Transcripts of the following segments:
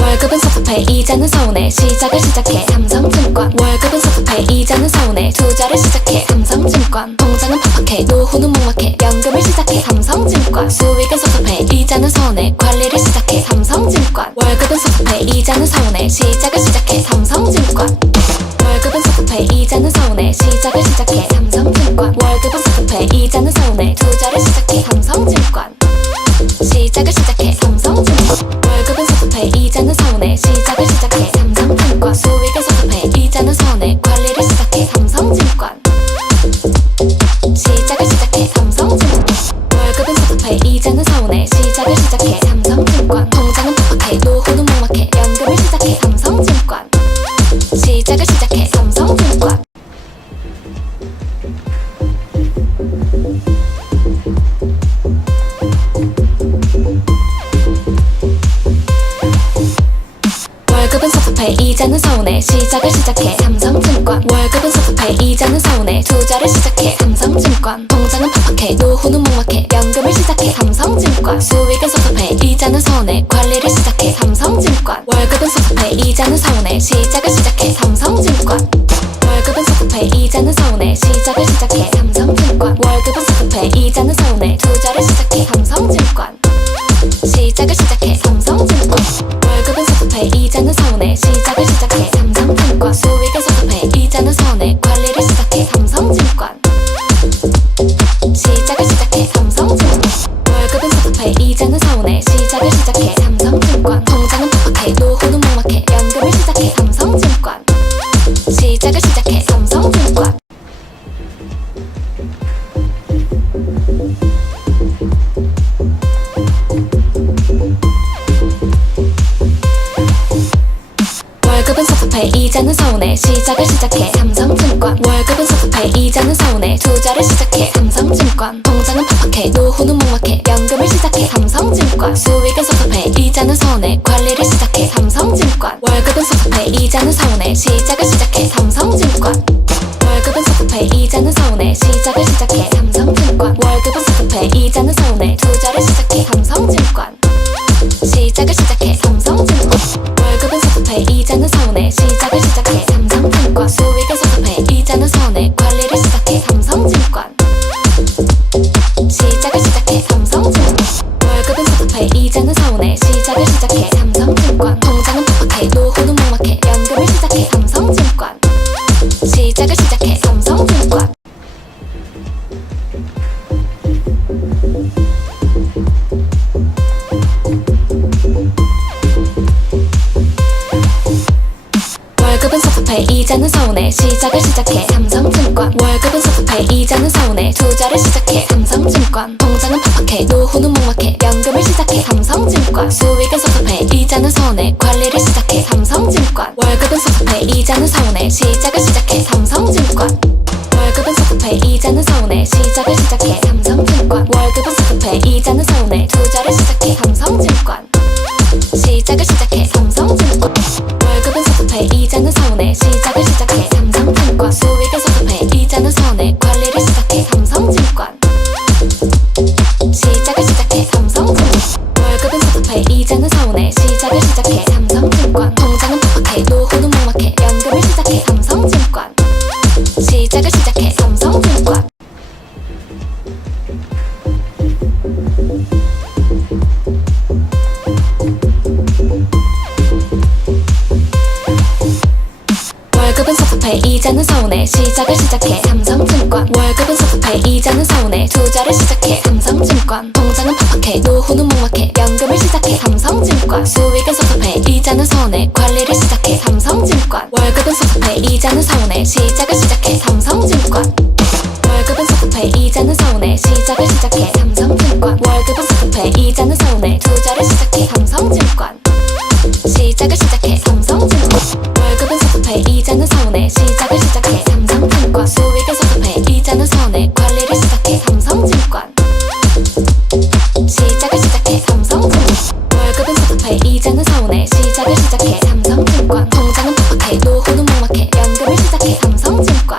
월급은 섭섭해 이자는 서운해 시작을 시작해 삼성증권. 월급은 섭섭해 이자는 서운해 투자를 시작해 삼성증권. 통장은 팍팍해 노후는 먹먹해 연금을 시작해 삼성증권. 수익은 섭섭해 이자는 서운해 관리를 시작해 삼성증권. 월급은 섭섭해 이자는 서운해 시작을 시작해 삼성증권. 월급은 섭섭해 이자는 서운해 시작을 시작해 삼성증권. 월급은 섭섭해 이자는 서운해 투자를 시작해 삼성증권. 시작을 시작해 삼성증권. 월급은 섭섭해 이자는 서운해 시작을 시작해 삼성증권. 수익은 섭섭해 이자는 서운해 관리를 시작해 삼성증권. 시작을 시작해 삼성증권. 월급은 섭섭해 이자는 서운해 시작을 시작해 삼성증권. 통장은 팍팍해 노후는 먹먹해 연금을 시작해 삼성증권. 시작을 시작해 삼성증권. 월급은 섭섭해 이자는 서운해 시작을 시작해 삼성증권. 월급은 섭섭해 이자는 서운해 투자를 시작해 삼성증권. 통장은 팍팍해 노후는 먹먹해 연금을 시작해 삼성증권. 수익은 섭섭해 이자는 서운해 관리를 시작해 삼성증권. 월급은 섭섭해 이자는 서운해 시작을 시작해 삼성증권. 월급은 섭섭해 이자는 서운해 시작을 시작해 삼성증권. 월급은 섭섭해 이자는 서운해 투자를 시작해 삼성증권. 시작을 시작해 삼성증권. 월급은 섭섭해 이자는 서운해 시작을 시작해 삼성증권. 수익은 섭섭해 이자는 서운해 관리를 시작해 삼성증권. 시작을 시작해 삼성증권. 월급은 섭섭해 이자는 서운해 시작을 시작해 삼성증권. 통장은 팍팍해 노후는 먹먹해 연금을 시작해 삼성증권. 시작을 시작해 삼성증권. 월급은 섭섭해 이자는 서운해 시작을 시작해 삼성증권. 월급은 섭섭해 이자는 서운해 투자를 시작해 삼성증권. 통장은 팍팍해 노후는 먹먹해 연금을 시작해 삼성증권. 수익은 섭섭해 이자는 서운해 관리를 시작해 삼성증권. 월급은 섭섭해 이자는 서운해 시작을 시작해 삼성증권. 월급은 섭섭해 이자는 서운해 시작을 시작해 삼성증권. 월급은 섭섭해 이자는 서운해 투자를 시작해 삼성증권. 시작을 시작해 삼성증권. 월급은 섭섭해 이자는 서운해 시작을 시작해 삼성증권. 수익은 섭섭해 이자는 서운해 관리를 시작해 삼성증권. 시작을 시작해 삼성증권. 월급은 섭섭해 이자는 서운해 시작을 시작해 삼성증권. 통장은 팍팍해 노후는 먹먹해 연금을 시작해 삼성증권. 시작을 시작해 삼성증권. 월급은 섭섭해 이자는 서운해 시작을 시작해 삼성증권. 월급은 섭섭해 이자는 서운해 투자를 시작해 삼성증권. 통장은 팍팍해 노후는 먹먹해 연금을 시작해 삼성증권. 수익은 섭섭해 이자는 서운해 관리를 시작해 삼성증권. 월급은 섭섭해 이자는 서운해 시작을 시작해 삼성증권. 월급은 섭섭해 이자는 서운해 시작을 시작해 삼성증권. 월급은 섭섭해 이자는 서운해 투자를 시작해 삼성증권. 시작을 시작해 삼성증권. 월급은 섭섭해 이자는 서운해 시작을 시작해 삼성증권. 수익은 섭섭해 이자는 서운해 관리를 시작해 삼성증권. 시작을 시작해 삼성증권. 월급은 섭섭해 이자는 서운해 시작을 시작해 삼성증권. 통장은 팍팍해 노후는 먹먹해 연금을 시작해 삼성증권. 시작을 시작해 삼성증권. 월급은 섭섭해 이자는 서운해 시작을 시작해 삼성증권. 월급은 섭섭해 이자는 서운해 투자를 시작해 삼성증권. 통장은 팍팍해 노후는 먹먹해 연금을 시작해 삼성증권. 수익은 섭섭해 이자는 서운해 관리를 시작해 삼성증권. 월급은 섭섭해 이자는 서운해 시작을 시작해 삼성증권. 월급은 섭섭해 이자는 서운해 시작을 시작해 삼성증권. 월급은 섭섭해 이자는 서운해 투자를 시작해 삼성증권. 시작을 시작해 삼성증권. 월급은 섭섭해 이자는 서운해 시작을 시작해 삼성증권. 수익은 섭섭해 이자는 서운해 관리를 시작해 삼성증권. 시작을 시작해 삼성증권. 월급은 섭섭해 이자는 서운해 시작을 시작해 삼성증권. 통장은 팍팍해 노후는 먹먹해 연금을 시작해 삼성증권.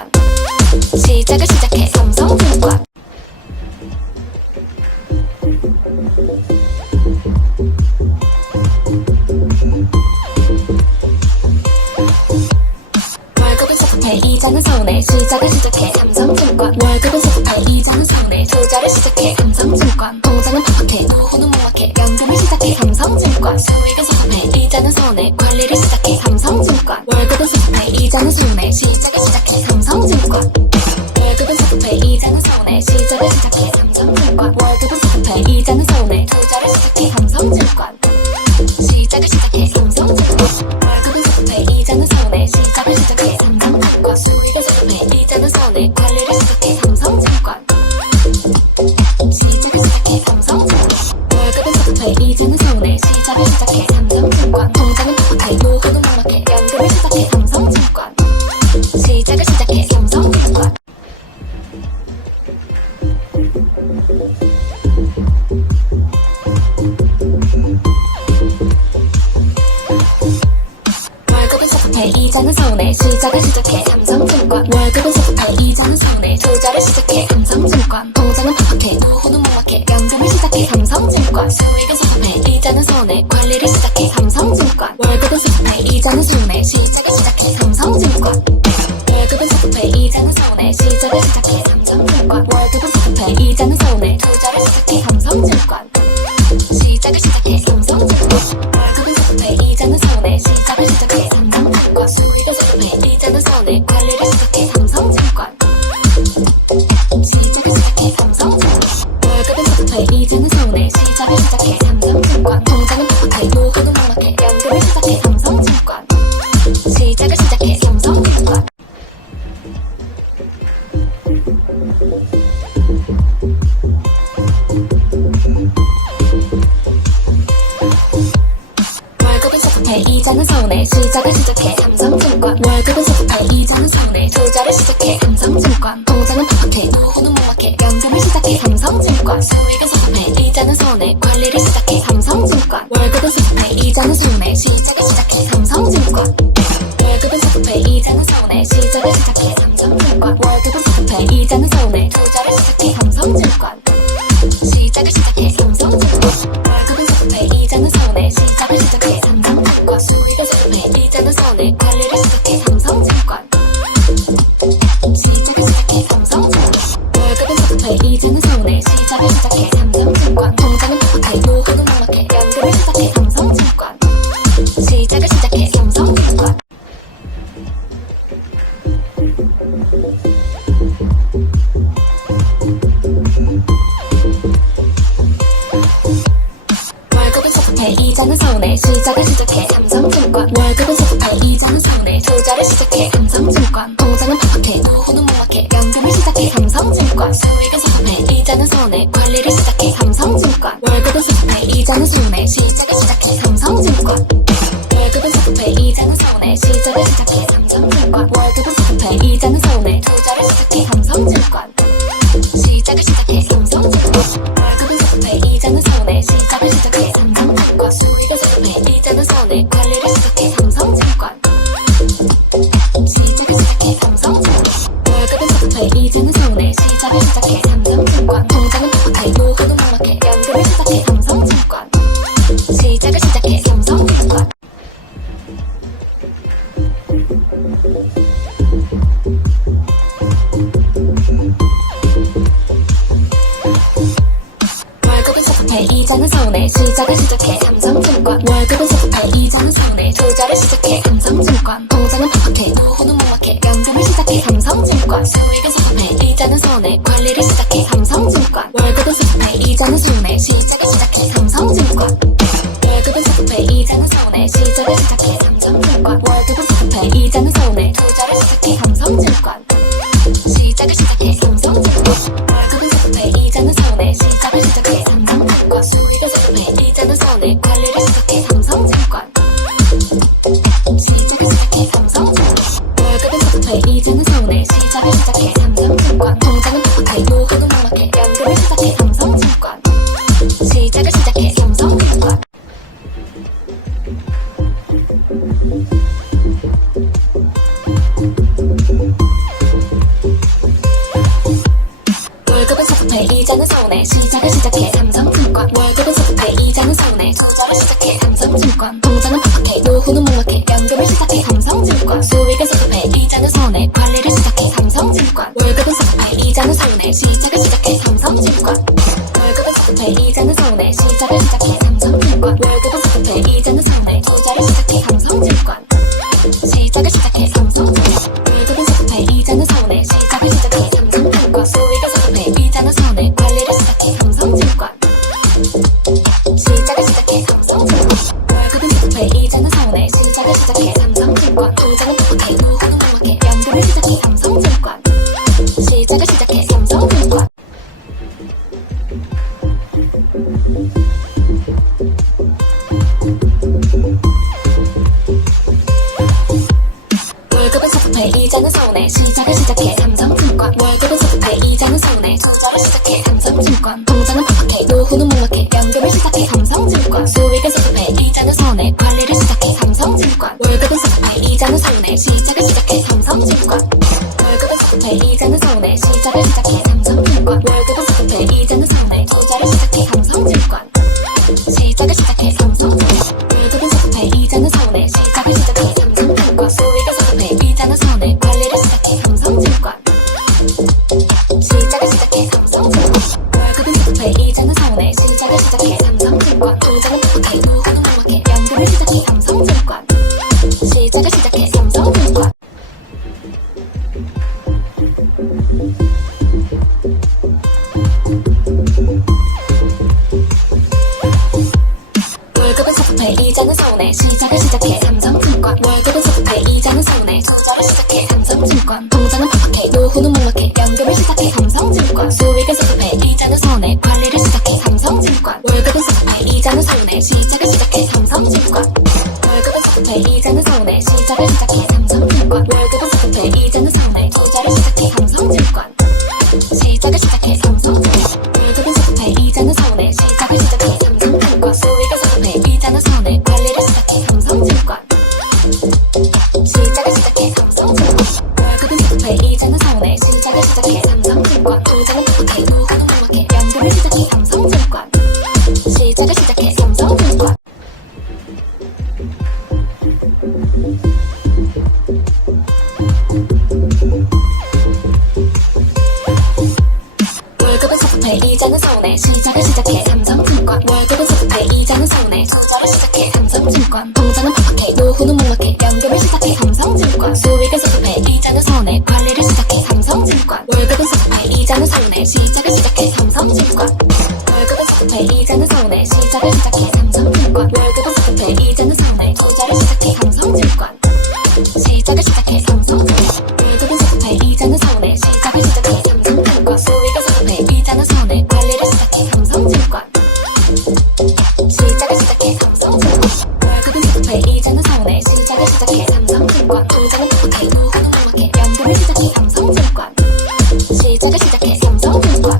섭섭해 이자는 서운해 시작을 시작해 삼성증권 월급은 섭섭해 이자는 서운해 투자를 시작해 삼성증권 통장은 팍팍해 노후는 몽락해 연금을 시작해 삼성증권 수익은 섭섭해 이자는 서운해 관리를 시작해 삼성증권 월급은 섭섭해 이자는 서운해 시작을 시작해 삼성증권 월급은 섭섭해 이자는 서운해 시작을 시작해 삼성증권 월급은 섭섭해 이자는 서운해 투자를 시작해 삼성증권 시작을 시작해 삼성증권 월급은 섭섭해 이자는 서운해 시작을 시작해 삼성증권 수익은 섭섭해 이자는 서운해 관리를 시작해 삼성증권 시작을 시작해 삼성증권 월급은 섭섭해 이자는 서운해 시작을 시작해 삼성증권 통장은 팍팍해 노후는 몽락해 연금을 시작해 삼성증권 시작을 시작해 삼성증권 월급은 섭섭해 이자는 서운해 시작을 시작해 삼성증권 월급은 섭섭해 이자는 서운해 투자를 시작해 삼성증권 통장은 팍팍해 노후는 몽락해 연금을 시작해 삼성증권 수익은 섭섭해 이자는 서운해 관리를 시작해 삼성증권 월급은 섭섭해 이자는 서운해 시작을 시작해 삼성증권 월급은 섭섭해 이자는 서운해 시작을 시작해 삼성증권 월급은 섭섭해 이자는 서운해 투자를 시작해 삼성증권 시작을 시작해 삼성증권 월급은 섭섭해 이자는 서운해 시작을 시작해 삼성증권 수익은 섭섭해 이자는 서운해 관리를 시작해 삼성증권 시작을 시작해 삼성증권 월급은 섭섭해 이자는 서운해 시작을 시작해 삼성증권 통장은 팍팍해 노후는 몽락해 연금을 시작해 삼성증권 시작을 시작해 삼성증권 월급은 섭섭해 이자는 서운해 시작을 시작해 삼성증권 월급은 섭섭해 이자는 서운해 투자를 시작해 삼성증권 통장은 팍팍해 노후는 몽락해 연금을 시작해 삼성증권 수익은 섭섭해 이자는 서운해 관리를 시작해 삼성증권 월급은 섭섭해 이자는 서운해 시작을 시작해 삼성증권 월급은 섭섭해 이자는 서운해 시작을 시작해 삼성증권 월급은 섭섭해 이자는 서운해 투자를 시작해 삼성증권 시작을 시작해 삼성증권 월급은 섭섭해 이자는 서운해 시작을 시작해 삼성증권 수익은 섭섭해 이자는 서운해 관리를 시작해 삼성증권 시작을 시작해 삼성증권 월급은 섭섭해 이자는 서운해 시작을 시작해 삼성증권 통장은 팍팍해 노후는 몽락해 연금을 시작해 삼성증권 시작을 시작해 삼성증권 월급은 섭섭해 이자는 서운해 시작을 시작해 삼성증권 월급은 섭섭해 이자는 서운해 투자를 시작해 삼성증권 통장은 팍팍해 노후는 몽락해 연금을 시작해 삼성증권 수익은 섭섭해 이자는 서운해 관리를 시작해 삼성증권 월급은 섭섭해 이자는 서운해 시작을 시작해 삼성증권 월급은 섭섭해 이자는 서운해 시작을 시작해 삼성증권 월급은 섭섭해 이자는 서운해 투자를 시작해 삼성증권 시작을 시작해 삼성증권 월급은 섭섭해 이자는 서운해 시작을 시작해 삼성증권 수익은 섭섭해 이자는 서운해 관리를 시작해 삼성증권 시작을 시작해 삼성증권 월급은 섭섭해 이자는 서운해 시작을 시작해 삼성증권 통장은 팍팍해 노후는 몽락해 연금을 시작해 삼성증권 시작을 시작해 삼성증권 월급은 섭섭해 이자는 서운해 시작을 시작해 삼성증권 월급은 섭섭해 이자는 서운해 투자를 시작해 삼성증권 통장은 팍팍해 노후는 몽락해 연금을 시작해 삼성증권 수익은 섭섭해 이자는 서운해 관리를 시작해 삼성증권 월급은 섭섭해 이자는 서운해 시작을 시작해 삼성증권 월급은 섭섭해 이자는 서운해 시작을 시작해 삼성증권 월급은 섭섭해 이자는 서운해 투자를 시작해 삼성증권 시작을 시작해 삼성증권 월급은 섭섭해 이자는 서운해 시작을 시작해 삼성증권 수익은 섭섭해 이자는 서운해 관리를 시작해 삼성증권 시작을 시작해 삼성증권 월급은 섭섭해 이자는 서운해 시작을 시작해 삼성증권 통장은 팍팍해 노후는 몽락해 연금을 시작해 삼성증권 시작을 시작해 삼성증권 월급은 섭섭해 이자는 서운해 시작을 시작해 삼성증권 월급은 섭섭해 이자는 서운해 투자를 시작해 삼성증권 통장은 팍팍해 노후는 몽락해 연금을 시작해 삼성증권 수익은 섭섭해 이자는 서운해 시작을 시작해 삼성증권 월급은 소득해 이자는 서운해 투자를 시작해 삼성증권 통장은 팍팍해 노후는 묵묵해 연금을 시작해 삼성증권 수익은 소득해 이자는 서운해 관리를 시작해 삼성증권 월급은 소득해 이자는 서운해 시작을 시작해 삼성증권 월급은 소득해 이자는 서운해 시작을 시작해 삼성증권 월급은 소득해 이자는 서운해 투자를 시작해 삼성증권 시작을 시작해 삼성증권 월급은 소득해 이자는 서운해 시작을 시작해 삼성증권 수익을 소득해 이자는 서운해 관리를 시작해 삼성증권 시작을 시작해 삼성증권 월급은 소득해 이자는 서운해 시작을 시작해 삼성증권 통장은 팍팍해 노후는 묵묵해 연금을 시작해 삼성증권 시작을 시작해 삼성증권 월급은 소득해 이자는 서운해 시작을 시작해 삼성증권 월급은 소득해 이자는 서운해 투자를 시작해 삼성증권 통장은 팍팍해 노후는 묵묵해 연금을 시작해 삼성증권 수익은 소득해 이자는 서운해 관리를 시작해 삼성증권 월급은 소득해 이자는 서운해 시작을 시작해 삼성증권 월급은 소득해 이자는 서운해 시작을 시작해 삼성증권 월급은 소득해 이자는 서운해 투자를 시작해 삼성증권 시작을 시작해 삼성증권 월급은 소득해 이자는 서운해 시작을 시작해 삼성증권 수익을 소득해 이자는 서운해 관리를 시작해 삼성증권 시작을 시작해 삼성증권 월급은 소득해 이자는 서운해 시작을 시작해 삼성증권 통장은 팍팍해 노후는 묵묵해 연금을 시작해 삼성증권 시작을 시작해 삼성증권 월급은 소득해 이자는 서운해 시작을 시작해 삼성증권 월급은 소득해 이자는 서운해 투자를 시작해 삼성증권 통장은 팍팍해 노후는 묵묵해 연금을 시작해 삼성증권 수익은 소득해 이자는 서운해 관리를 시작해 삼성증권 월급은 소득해 이자는 서운해 시작을 시작해 삼성증권 월급은 소득해 이자는 서운해 시작을 시작해 삼성증권 월급은 소득해 이자는 서운해 투자를 시작해 삼성증권 시작을 시작해 삼성증권 월급은 소득해 이자는 서운해 시작을 시작해 삼성증권 수익을 소득해 이자는 서운해 관리를 시작해 삼성증권 시작을 시작해 삼성증권 월급은 소득해 이자는 서운해 시작을 시작해 삼성증권 통장은 팍팍해 노후는 묵묵해 연금을 시작해 삼성증권 시작을 시작해 삼성증권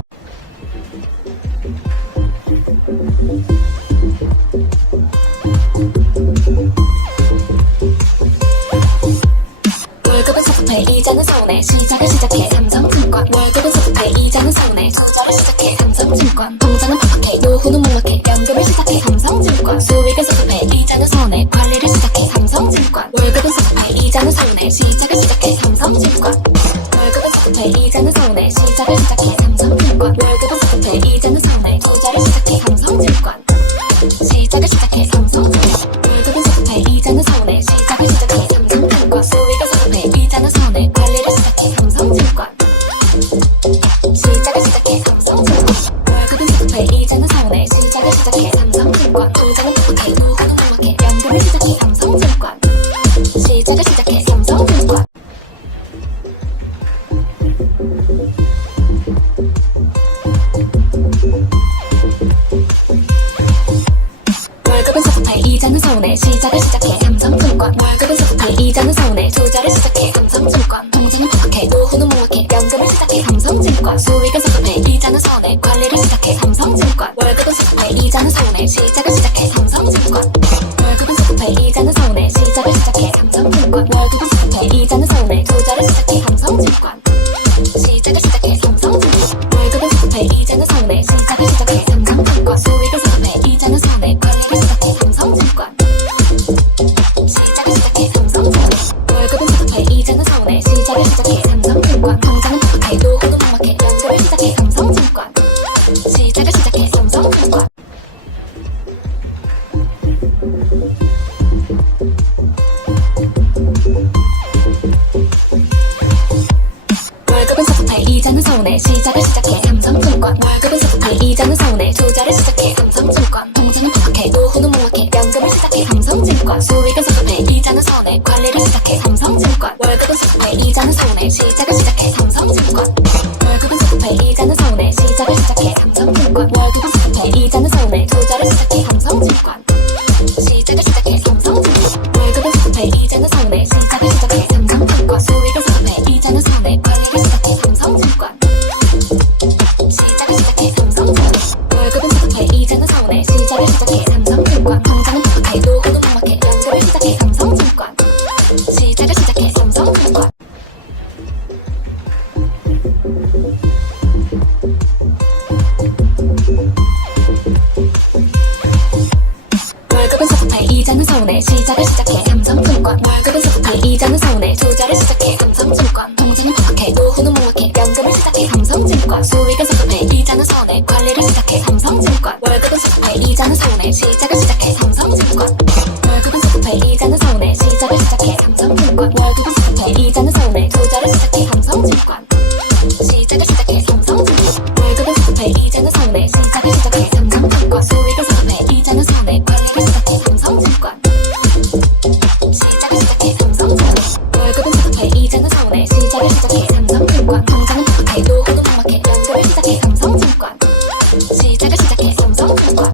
월급은 소득해 이자는 서운해 시작을 시작해 삼성증권 월급은 소득해 이자는 서운해 투자를 시작해 삼성증권 통장은 팍팍해 노후는 묵묵해 연금을 시작해 삼성증권 수익은 소득해 이자는 서운해 관리를 시작해 삼성증권 월급은 소득해 이자는 서운해 시작을 시작해 삼성증권 월급은 소득해 이자는 서운해 시작을 시작해 삼성증권 월급은 소득해 이자는 서운해 투자를 시작해 삼성증권 시작을 시작해 삼성증권 월급은 소득해 이자는 서운해 시작을 시작해 삼성증권 수익은 소득해 이자는 서운해 관리를 시작해 삼성증권 시작을 시작해 삼성증권 월급은 소득해 이자는 서운해 시작을 시작해 삼성증권 통장은 팍팍해 노후는 묵묵해 연금을 시작해 삼성증권 시작을 시작해 삼성증권 월급은 소득해 이자는 서운해 시작을 시작해 삼성증권 월급은 소득해 이자는 서운해 투자를 시작해 삼성증권 통장은 팍팍해 노후는 묵묵해 연금을 시작해 삼성증권 수익은 소득해 이자는 서운해 관리를 시작해 삼성증권 월급은 소득해 이자는 서운해 시작을 시작해 삼성증권 월급은 소득해 이자는 서운해 시작을 시작해 삼성증권 월급은 소득해 이자는 서운해 투자를 시작해 삼성증권 시작을 시작해 삼성증권 월급은 소득해 이자는 서운해 시작을 시작해 삼성증권 수익은 소득해 이자는 서운해 관리를 시작해 삼성증권 시작을 시작해 삼성증권 월급은 소득해 이자는 서운해 시작을 시작해 삼성증권 통장은 팍팍해 노후는 묵묵해 연금을 시작해 삼성증권 시작을 시작해 삼성증권 월급은 소득해 이자는 서운해 시작을 시작해 삼성증권 월급은 소득해 이자는 서운해 투자를 시작해 삼성증권 통장은 팍팍해 노후는 묵묵해 연금을 시작해 삼성증권 수익은 소득해 이자는 서운해 관리를 시작해 삼성증권 월급은 소득해 이자는 서운해 시작을 시작해 삼성증권 월급은 소득해 이자는 서운해 시작을 시작해 삼성증권 월급은 소득해 이자는 서운해 투자를 시작해 삼성증권 시작을 시작해 삼성증권 월급은 소득해 이자는 서운해 시작을 시작해 삼성증권 수익은 소득해 이자는 서운해 서운해 관리를 시작해 삼성증권 시작을 시작해 삼성증권 월급은 소득해 이자는 서운해 시작을 시작해 삼성증권 통장은 팍팍해 노후는 막막해 연금을 시작해 삼성증권 시작을 시작해 삼성증권 월급은 소득해 이자는 서운해 시작을 시작해 삼성증권 월급은 소득해 이자는 서운해 투자를 시작해 삼성증권 통장은 팍팍해 노후는 막막해 연금을 시작해 삼성증권 수익은 소득해 이자는 서운해 관리를 시작해 삼성증권 월급은 소득해 이자는 서운해 시작을 시작해 삼성증권 월급은 소득해 이자는 서운해 시작을 시작해 삼성증권 월급은 소득해 이자는 서운해 투자를 시작해 삼성증권 시작을 시작해 삼성증권 월급은 소득해 이자는 서운해 시작을 시작해 삼성증권 수익은 소득해 이자는 서운해 관리를 시작해 삼성증권 시작을 시작해 삼성증권 월급은 소득해 이자는 서운해 시작을 시작해 삼성증권 통장은 팍팍해 노후는 막막해 연금을 시작해 삼성증권 시작을 시작해 삼성증권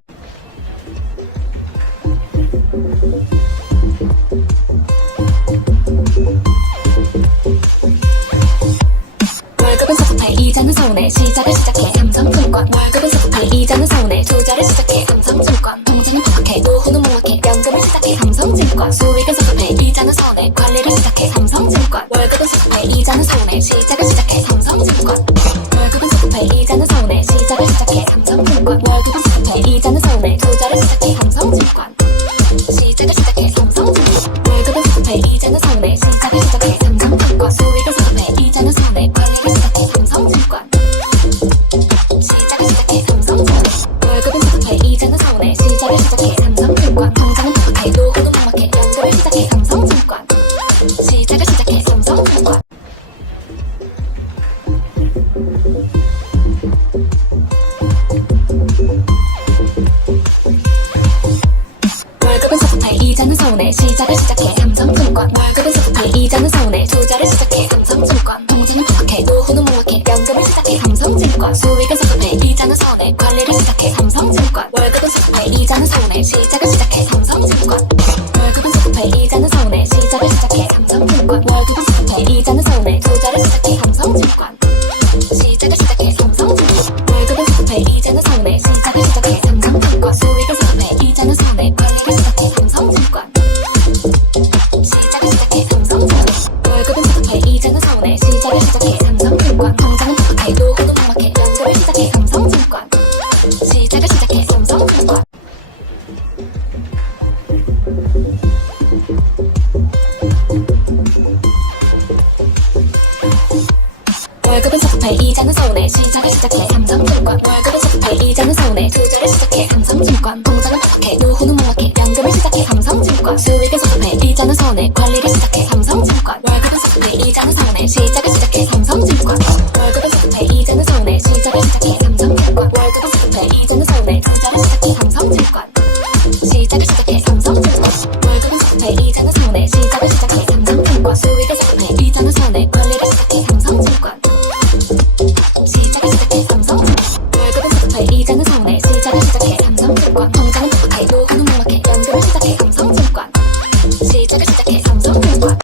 월급은 소득해 이자는 서운해 시작을 시작해 삼성증권 월급은 소득해 이자는 서운해 투자를 시작해 삼성증권 통장은 팍팍해 노후는 막막해 연금을 시작해 삼성증권 수익은 소득해 이자는 서운해 관리를 시작해 삼성증권 월급은 소득해 이자는 서운해 시작을 시작해 삼성증권 월급은 소득해 이자는 서운해 시작을 시작해 삼성증권 월급은 소득해 이자는 서운해 투자를 시작해 삼성증권 시작을 시작해 삼성증권 월급은 소득해 이자는 서운해 시작을 시작해 삼성증권 수익은 소득해 이자는 서운해 관리를 시작해 삼성증권 시작을 시작해 삼성증권 월급은 소득해 이자는 서운해 시작을 시작해 삼성증권 통장은 팍팍해 노후는 막막해 연금을 시작해 삼성증권 시작을 시작해 삼성증권 월급은 소득해 이자는 서운해 시작을 시작해 삼성증권 월급은 소득해 이자는 서운해 투자를 시작해 삼성증권 통장은 팍팍해 노후는 막막해 연금을 시작해 삼성증권 수익은 소득해 이자는 서운해 관리를 시작해 삼성증권 월급은 소득해 이자는 서운해 시작을 시작해 삼성증권 월급은 소득해 이자는 서운해 시작을 시작해 삼성증권 월급은 소득해 이자는 서운해 투자를 시작해 삼성증권 시작을 시작해 삼성증권 월급은 소득해 이자는 서운해 시작을 시작해 삼성증권 수익은 소득해 이자는 서운해 관리를 시작해 삼성증권 시작을 시작해 삼성증권 월급은 소득해 이자는 서운해 시작을 시작해 삼성증권 통장은 팍팍해 노후는 막막해 연금을 시작해 삼성증권 시작을 시작해 삼성증권 월급은 소득해 이자는 서운해 시작을 시작해 삼성증권 월급은 소득해 이자는 서운해 투자를 시작해 삼성증권 통장은 팍팍해 노후는 막막해 연금을 시작해 삼성증권 수익은 소득해 이자는 서운해 관리를 시작해 삼성증권 월급은 소득해 이자는 서운해 시작을 시작해 삼성증권 월급은 소득해 이자는 서운해 시작을 시작해 삼성증권 월급은 소득해 이자는 서운해 투자를 시작해 삼성증권 시작을 시작해 삼성증권 월급은 소득해 이자는 서운해 시작을 시작해 삼성증권 수익은 소득해 이자는 서운해 관리를 시작해 삼성증권 시작을 시작해 삼성증권 월급은 소득해 이자는 서운해 시작을 시작해 삼성증권 통장은 팍팍해 노후는 막막해 연금을 시작해 삼성증권 시작을 시작해 삼성증권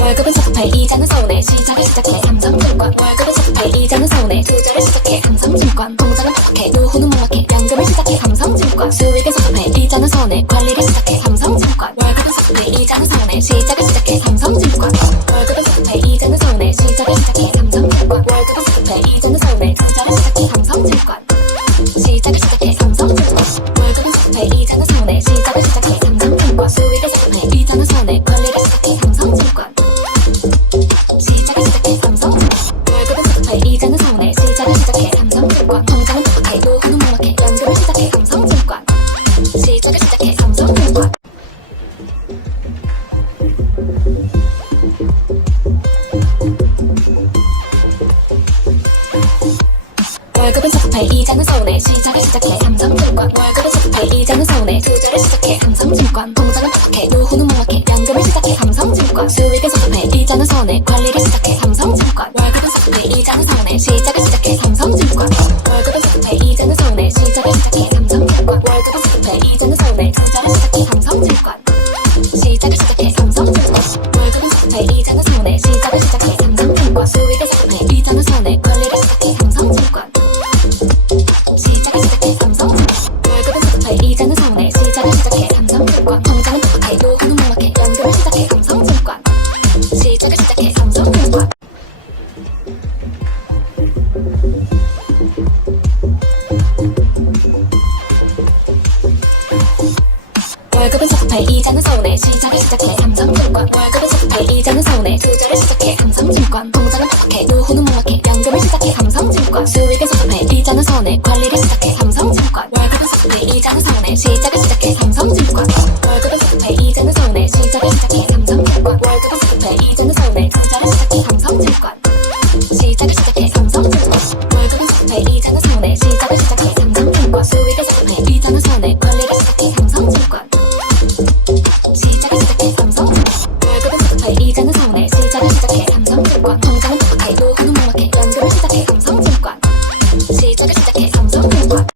월급은 소득해 이자는 서운해 시작을 시작해 삼성증권 월급은 소득해 이자는 서운해 투자를 시작해 삼성증권 통장은 팍팍해 노후는 막막해 연금을 시작해 삼성증권 수익은 소득해 이자는 서운해 관리를 시작해 삼성증권 월급은 소득해 이자는 서운해 시작을 시작해 삼성증권 월급은 소득해 이자는 서운해 시작을 시작해 삼성증권 월급은 소득해 이자는 서운해 투자를 시작해 삼성증권 시작을 시작해 삼성증권 월급은 소득해 이자는 서운해 시작을 시작해 삼성증권 수익은 소득해 이자는 서운해 관리를 시작해 삼성증권 시작을 시작해 삼성증권 월급은 소득해 이자는 서운해 시작을 시작해 삼성증권 통장은 팍팍해 노후는 막막해 연금을 시작해 삼성증권 시작을 시작해 삼성증권 월급은 소득해 이자는 서운해 시작을 시작해 삼성증권 월급은 소득해 이자는 서운해 투자를 시작해 삼성증권 통장은 팍팍해 노후는 막막해 연금을 시작해 삼성증권 수익은 소득해 이자는 서운해 관리를 시작해 삼성증권 월급은 소득해 이자는 서운해 시작을 시작해 삼성증권 월급은 소득해 이자는 서운해 시작을 시작해 삼성증권 월급 월급은 섭섭해 이자는 서운해 시작을 시작해 삼성증권 월급은 섭섭해 이자는 서운해 투자를 시작해 삼성증권 통장은 팍팍해 노후는 막막해 연금을 시작해 삼성증권 수익은 섭섭해 이자는 서운해 관리를 시작해 삼성증권 월급은 섭섭해 이자는 서운해 시작을 시작해 삼성증권 월급은 섭섭해 이자는 서운해 시작을 시작해 삼성증권 월급은 섭섭해 이자는 서운해 투자를 시작해 삼성증권 시작을 시작해 삼성증권 월급은 섭섭해 이자는 서운해 시작을 시작해 삼성증권 수익은 섭섭해 이자는 서운해 관리를 시작해 삼성증권 시작을 시작해 삼성증권 월급은 섭섭해 이자는 서운해 시작을 시작해 삼성증권 통장은 팍팍해 노후는 막막해 연금을 시작해 삼성증권 시작을 시작해 삼성증권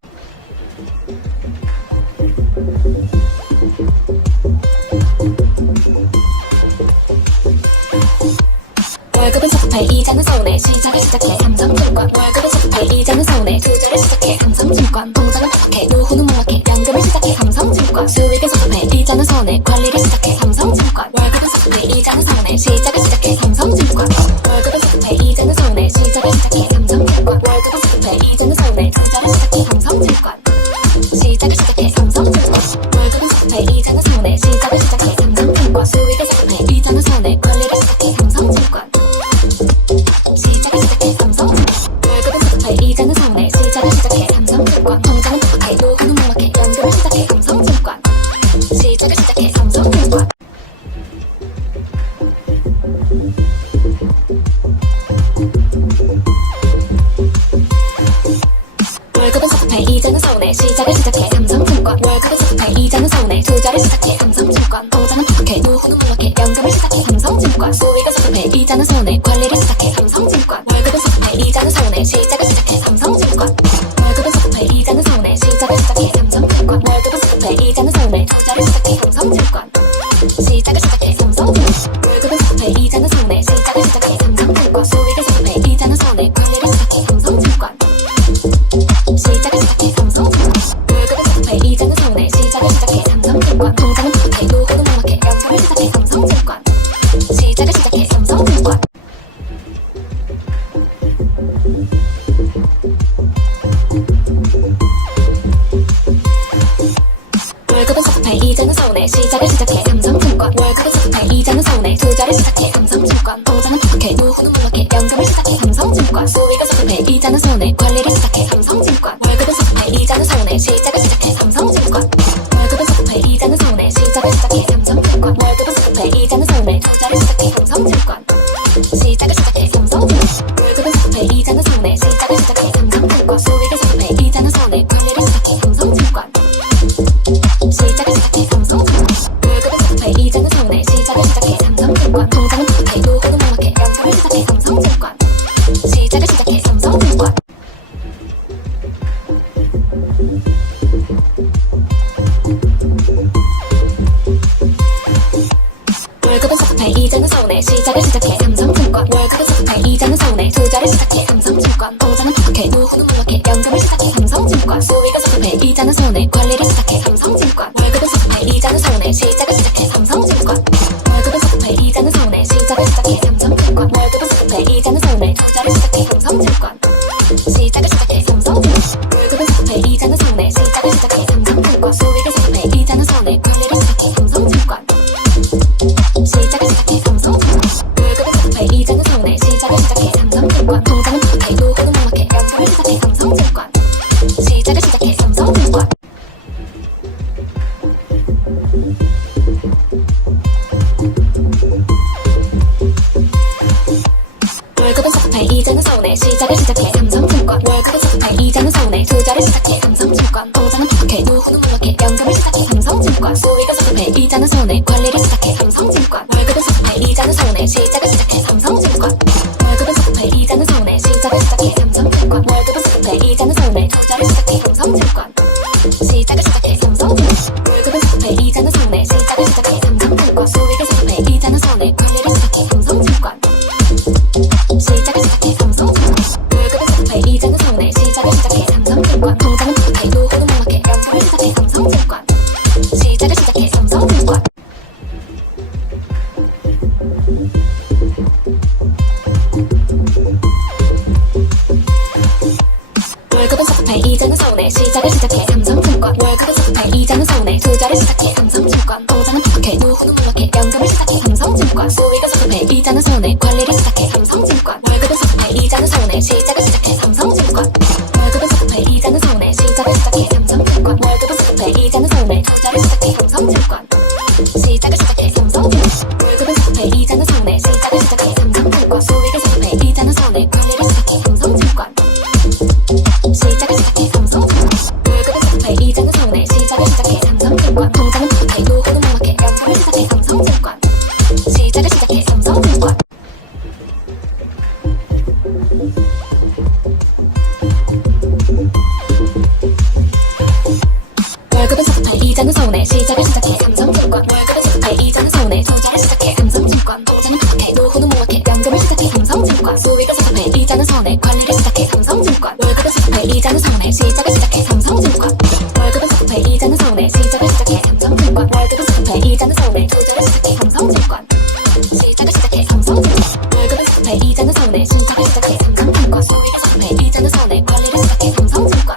월급은 섭섭해 이자는 서운해 시작을 시작해 삼성증권 월급은 섭섭해 이자는 서운해 투자를 시작해 삼성증권 통장은 팍팍해 노후는 막막해 연금을 시작해 삼성증권 수익은 섭섭해 이자는 서운해 관리를 시작해 삼성증권 월급은 섭섭해 이자는 서운해 시작을 시작해 삼성증권 월급은 섭섭해 이자는 서운해 시작을 시작해 삼성증권 월급은 섭섭해 이자는 서운해 투자를 시작해 삼성증권 시작을 시작해 삼성증권 월급은 섭섭해 이자는 서운해 시작을 시작해 삼성증권 수익은 섭섭해 이자는 서운해 관리를 시작해 삼성증권 시작을 시작해 삼성증권 월급은 섭섭해 이자는 서운해 시작을 시작해 삼성증권 통장은 팍팍해 노후는 막막해 연금을 시작해 삼성증권 시작을 시작해 삼성증권 월급은 섭섭해 이자는 서운해 시작을 시작해 삼성증권 월급은 섭섭해 이자는 서운해 투자를 시작해 삼성증권 통장은 팍팍해 노후는 막막해 연금을 시작해 삼성증권 수익은 섭섭해 이자는 서운해 관리를 시작해 삼성증권 월급은 섭섭해 이자는 서운해 시작을 시작해 삼성증권 월급은 섭섭해 이자는 서운해 시작을 시작해 삼성증권 월급은 섭섭해 이자는 서운해 투자를 시작해 삼성증권 시작을 시작해 삼성증권 월급은 섭섭해 이자는 서운해 시작을 시작해 삼성증권 수익은 섭섭해 이자는 서운해 관리를 시작해 삼성증권 시작을 시작해 삼성증권 월급은 섭섭해 이자는 서운해 시작을 시작해 삼성증권 통장은 팍팍해 노후는 막막해 연금을 시작해 삼성증권 시작을 시작해 삼성증권 월급은 섭섭해 이자는 서운해 시작을 시작해 삼성증권 월급은 섭섭해 이자는 서운해 투자를 시작해 삼성증권 통장은 팍팍해 노후는 막막해 연금을 시작해 삼성증권 수익은 섭섭해 이자는 서운해 관리를 시작해 삼성증권 월급은 섭섭해 이자는 서운해 시작을 시작해 삼성증권 월급은 섭섭해 이자는 서운해 시작을 시작해 삼성증권 월급은 섭섭해 이자는 서운해 투자를 시작해 삼성증권 시작을 시작해 삼성증권 월급은 섭섭해 이자는 서운해 시작을 시작해 삼성증권 수익은 섭섭해 이자는 서운해 관리를 시작해 삼성증권 시작을 시작해 삼성증권 월급은 섭섭해 이자는 서운해 시작을 시작해 삼성증권 통장은 팍팍해 노후는 막막해 연금을 시작해 삼성증권 시작을 시작해 삼성증권 월급은 섭섭해 이자는 서운해 시작을 시작해 삼성증권 월급은 섭섭해 이자는 서운해 투자를 시작해 삼성증권 통장은 팍팍해 노후는 막막해 연금을 시작해 삼성증권 수익은 섭섭해 이자는 서운해 관리를 시작해 삼성증권 월급은 섭섭해 이자는 서운해 시작을 시작해 삼성증권 월급은 섭섭해 이자는 서운해 시작을 시작해 삼성증권 월급은 섭섭해 이자는 서운해 투자를 시작해 삼성증권 시작을 시작해 삼성증권 월급은 섭섭해 이자는 서운해 시작을 시작해 삼성증권 수익은 섭섭해 이자는 서운해 관리를 시작해 삼성증권 시작을 시작해 삼성증권 월급은 섭섭해 이자는 서운해 시작을 시작해 삼성증권 통장은 팍팍해 노후는 막막해 연금을 시작해 삼성증권 시작을 시작해 삼성증권 월급은 섭섭해 이자는 서운해 시작을 시작해 삼성증권 월급은 섭섭해 이자는 서운해 투자를 시작해 삼성증권 통장은 팍팍해 노후는 막막해 연금을 시작해 삼성증권 수익은 섭섭해 이자는 서운해 관리를 시작해 삼성증권 월급은 섭섭해 이자는 서운해 시작을 시작해 삼성증권 월급은 섭섭해 이자는 서운해 시작을 시작해 삼성증권 월급은 섭섭해 이자는 서운해 투자를 시작해 삼성증권 시작을 시작해 삼성증권 월급은 섭섭해 이자는 서운해 시작을 시작해 삼성증권 수익은 섭섭해 이자는 서운해 관리를 시작해 삼성증권 시작을 시작해 삼성증권 월급은 섭섭해 이자는 서운해 시작을 시작해 삼성증권 통장은 팍팍해 노후는 막막해 연금을 시작해 삼성증권 시작을 시작해 삼성증권 월급은 섭섭해 이자는 서운해 시작을 시작해 삼성증권 월급은 섭섭해 이자는 서운해 투자를 시작해 삼성증권 섭섭해 이자는 서운해 투자를 시작해 삼성증권 시작을 시작해 삼성증권 월급은 섭섭해 이자는 서운해 시작을 시작해 삼성증권 수익을 섭섭해 이자는 서운해 관리를 시작해 삼성증권 시작을 시작해 삼성증권 월급은 섭섭해 이자는 서운해 시작을 시작해 삼성증권 통장은 팍팍해 노후는 묵묵해 연금을 시작해 삼성증권 시작을 시작해 삼성증권 월급은 섭섭해 이자는 서운해 시작을 시작해 삼성증권 월급은 섭섭해 이자는 서운해 투자를 시작해 삼성증권 통장은 팍팍해 노후는 묵묵해 연금을 시작해 삼성증권 수익을 섭섭해 이자는 서운해 관리를 시작해 삼성증권 월급은 섭섭해 이자는 서운해 시작을 시작해 삼성증권 월급은 섭섭해 이자는 서운해 시작을 시작해 삼성증권 월급은 섭섭해 이자는 서운해 투자를 시작해 삼성증권 시작을 시작해 삼성증권 월급은 섭섭해 이자는 서운해 시작을 시작해 삼성증권 수익을 섭섭해 이자는 서운해 관리를 시작해 삼성증권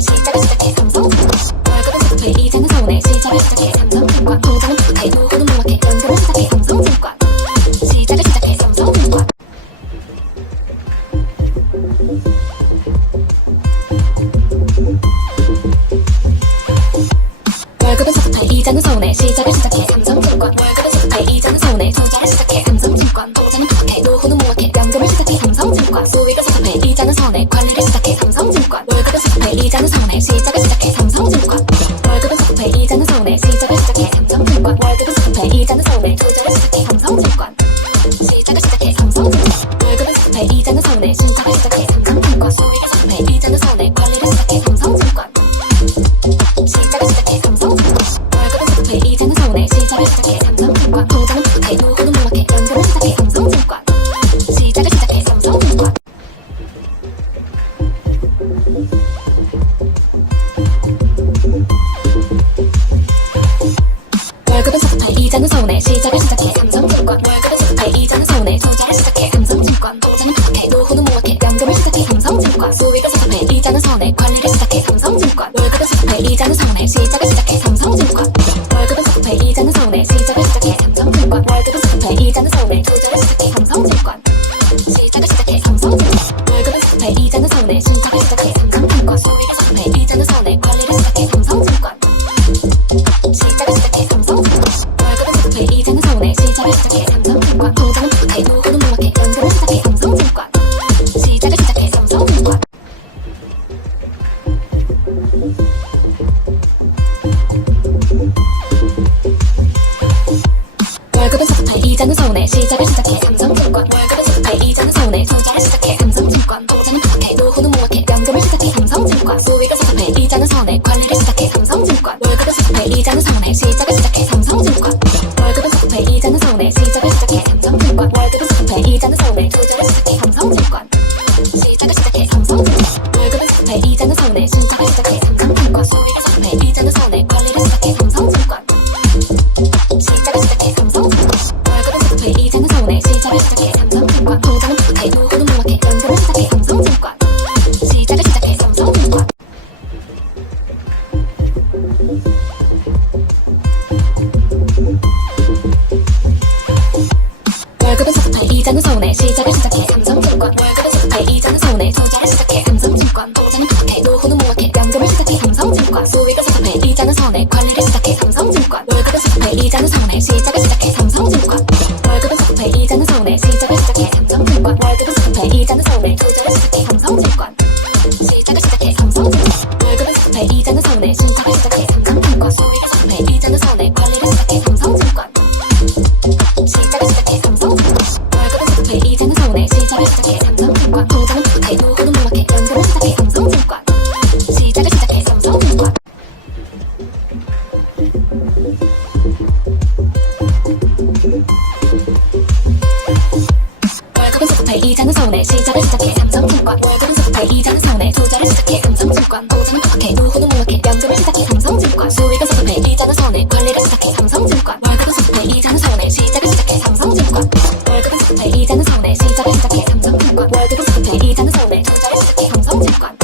시작을 시작해 삼성증권 월급은 섭섭해 이자는 서운해 시작을 시작해 삼성증권 통장은 팍팍해 노후는 묵묵해 연금을 시작해 삼성증권 시작을 시작해 삼성증권 월급은 섭섭해 이자는 서운해 시작을 시작해 삼성증권 월급은 섭섭해 이자는 서운해 투자를 시작해 삼성증권 통장은 팍팍해 노후는 묵묵해 연금을 시작해 삼성증권 수익을 섭섭해 이자는 서운해 관리를 시작해 삼성증권 월급은 섭섭해 이자는 서운해 시작을 시작해 삼성증권 월급은 섭섭해 이자는 서운해 시작을 시작해 삼성증권 월급은 섭섭해 이자는 서운해 투자를 시작해 삼성증권 시작을 시작해 삼성증권 월급은 섭섭해 이자는 서운해 시작을 시작해 삼성증권 수익을 섭섭해 이자는 서운해 관리를 시작해 삼성증권 시작을 시작해 삼성증권 월급은 섭섭해 이자는 서운해 시작을 시작해 삼성증권 통장은 팍팍해 노후는 묵묵해 연금을 시작해 삼성증권 시작을 시작해 삼성증권 월급은 섭섭해 이자는 서운해 시작을 시작해 삼성증권 월급은 섭섭해 이자는 서운해 투자를 시작해 삼성증권 통장은 팍팍해 노후는 묵묵해 연금을 시작해 삼성증권 수익을 섭섭해 이자는 서운해 관리를 시작해 삼성증권 월급은 섭섭해 이자는 서운해 시작을 시작해 삼성증권 월급은 섭섭해 이자는 서운해 시작을 시작해 삼성증권 월급은 섭섭해 이자는 서운해 투자를 시작해 삼성증권 시작을 시작해 삼성증권 월급은 섭섭해 이자는 서운해 시작을 시작해 삼성증권 수익을 섭섭해 이자는 서운해 관리를 시작해 삼성증권 시작을 시작해 삼성증권 월급은 섭섭해 이자는 서운해 시작을 시작해 삼성증권 통장은 팍팍해 노후는 묵묵해 연금을 시작해 삼성증권 시작을 시작해 삼성증권 월급은 섭섭해 이자는 서운해 시작을 시작해 삼성증권 월급은 섭섭해 이자는 서운해 투자를 시작해 삼성증권 통장은 팍팍해 노후는 묵묵해 연금을 시작해 삼성증권 수익을 섭섭해 이자는 서운해 관리를 시작해 삼성증권 월급은 섭섭해 이자는 서운해 시작을 시작해 삼성증권 월급은 섭섭해 이자는 서운해 시작을 시작해 삼성증권 월급은 섭섭해 이자는 서운해 투자를 시작해 삼성증권 시작을 시작해 삼성증권 월급은 섭섭해 이자는 서운해 시작을 시작해 삼성증권 수익을 섭섭해 이자는 서운해 관리를 시작해 삼성증권 시작을 시작해 삼성증권 월급은 섭섭해 이자는 서운해 시작을 시작해 삼성증권 통장은 팍팍해 노후는 묵묵해 연금을 시작해 삼성증권 시작을 시작해 삼성증권 월급은 섭섭해 이자는 서운해 시작을 시작해 삼성증권 월급은 섭섭해 이자는 서운해 투자를 시작해 삼성증권 통장은 팍팍해 노후는 묵묵해 연금을 시작해 삼성증권 수익을 섭섭해 이자는 서운해 관리를 시작해 삼성증권 월급은 섭섭해 이자는 서운해 시작을 시작해 삼성증권 월급은 섭섭해 이자는 서운해 시작을 시작해 삼성증권 월급은 섭섭해 이자는 서운해 투자를 시작해 삼성증권 시작을 시작해 삼성증권 월급은 섭섭해 이자는 서운해 시작을 시작해 삼성증권 수익을 섭섭해 이자는 서운해 관리를 시작해 삼성증권 시작을 시작해 삼성증권 월급은 섭섭해 이자는 서운해 시작을 시작해 삼성증권 통장은 팍팍해 노후는 묵묵해 연금을 시작해 삼성증권 시작을 시작해 삼성증권 월급은 섭섭해 이자는 서운해 시작을 시작해 삼성증권 월급은 섭섭해 이자는 서운해 투자를 시작해 삼성증권 통장은 팍팍해 노후는 묵묵해 연금을 시작해 삼성증권 수익은 섭섭해 이자는 서운해 관리를 시작해 삼성증권 월급은 섭섭해 이자는 서운해 시작을 시작해 삼성증권 월급은 섭섭해 이자는 서운해 시작을 시작해 삼성증권 월급은 섭섭해 이자는 서운해 투자를 시작해 삼성증권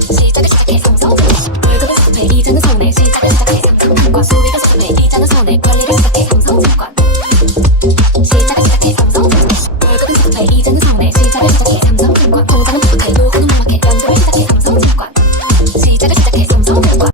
시작을 시작해 삼성증권 월급은 섭섭해 이자는 서운해 시작을 시작해 삼성증권 수익은 섭섭해 이자는 서운해 관리를 시작해 삼성증권 시작을 시작해 삼성증권 월급은 섭섭해 이자는 서운해 시작을 시작해 삼성증권 통장은 팍팍해 노후는 묵묵해 연금을 시작해 삼성증권 시작을 시작해 삼성증권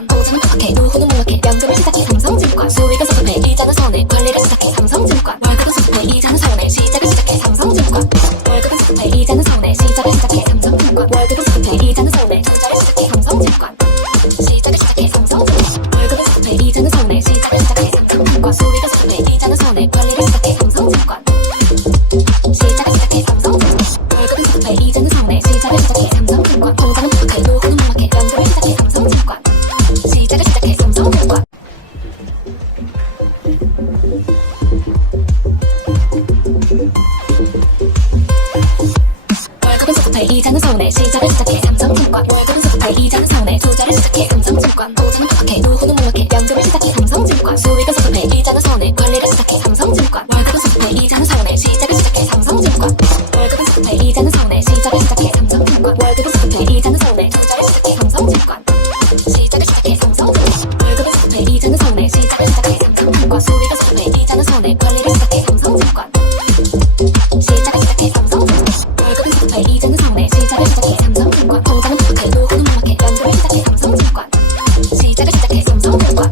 삼성증권 공장은 팍팍해 노후는 묵묵해 연금을 시작해 삼성증권 수익은 섭섭해 이자는 서운해 관리를 시작해 삼성증권 월급은 섭섭해 이자는 서운해 시작을 시작해 삼성증권 월급은 섭섭해 이자는 서운해 시작을 시작해 삼성증권 월급은 섭섭해 이자는 서운해 투자를 시작해 삼성증권 시작을 시작해 삼성증권 월급은 섭섭해 이자는 서운해 시작을 시작해 삼성증권 수익은 섭섭해 이자는 서운해 관리를 시작해 삼성증권 시작을 시작해 삼성증권 월급은 섭섭해 이자는 서운해 시작을 시작해 삼성증권 공장은 팍팍해 노후는 묵묵해 연금을 시작해 삼성증권 시작을 시작해 삼성증권 월급은 섭섭해 이자는 서운해 시작을 시작해 삼성증권 월급은 섭섭해 이자는 서운해 투자를 시작해 삼성증권 공장은 팍팍해 노후는 묵묵해 연금을 시작해 삼성증권 수익은 섭섭해 이자는 서운해 관리를 시작해 삼성증권 월급은 섭섭해 이자는 서운해 시작을 시작해 삼성증권 월급은 섭섭해 이자는 서운해 시작을 시작해 삼성증권 월급은 섭섭해 이자는 서운해 투자를 시작해 삼성증권 시작을 시작해 삼성증권 월급은 섭섭해 이자는 서운해 시작을 시작해 삼성증권 수익은 섭섭해 이자는 서운해 관리를 시작해 삼성증권 시작을 시작해 삼성증권 월급은 섭섭해 이자는 서운해 시작을 시작해 삼성증권 공장은 팍팍해 노후는 묵묵해 연금을 시작해 삼성증권 시작을 시작해 삼성증권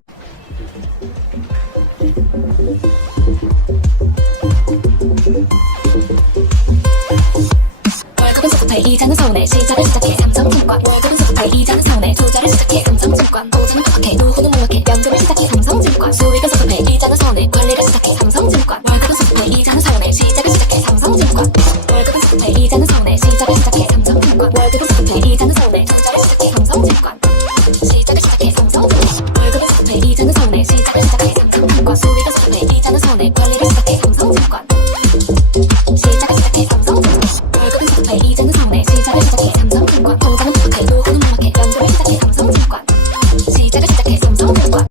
월급은 섭섭해 이자는 서운해 시작을 시작해 삼성증권 월급은 섭섭해 이자는 서운해 투자를 시작해 삼성증권 공장은 팍팍해 노후는 묵묵해 연금을 시작해 삼성증권 수익은 섭섭해 이자는 서운해 관리를 시작해 삼성증권 월급은 섭섭해 이자는 서운해 시작을 시작해 삼성증권 월급은 섭섭해 이자는 서운해 시작을 시작해 삼성증권 월급은 섭섭해 이자는 서운해 투자를 시작해 삼성증권 시작을 시작해 삼성증권 월급은 섭섭해 이자는 서운해 시작을 시작해 삼성증권 수익은 섭섭해 이자는 서운해 관리를 시작해 삼성증권 시작을 시작해 삼성증권 월급은 섭섭해 이자는 서운해 시작을 시작해 삼성증권 공장은 팍팍해 노후는 묵묵해 연금을 시작해 삼성증권 시작을 시작해 삼성증권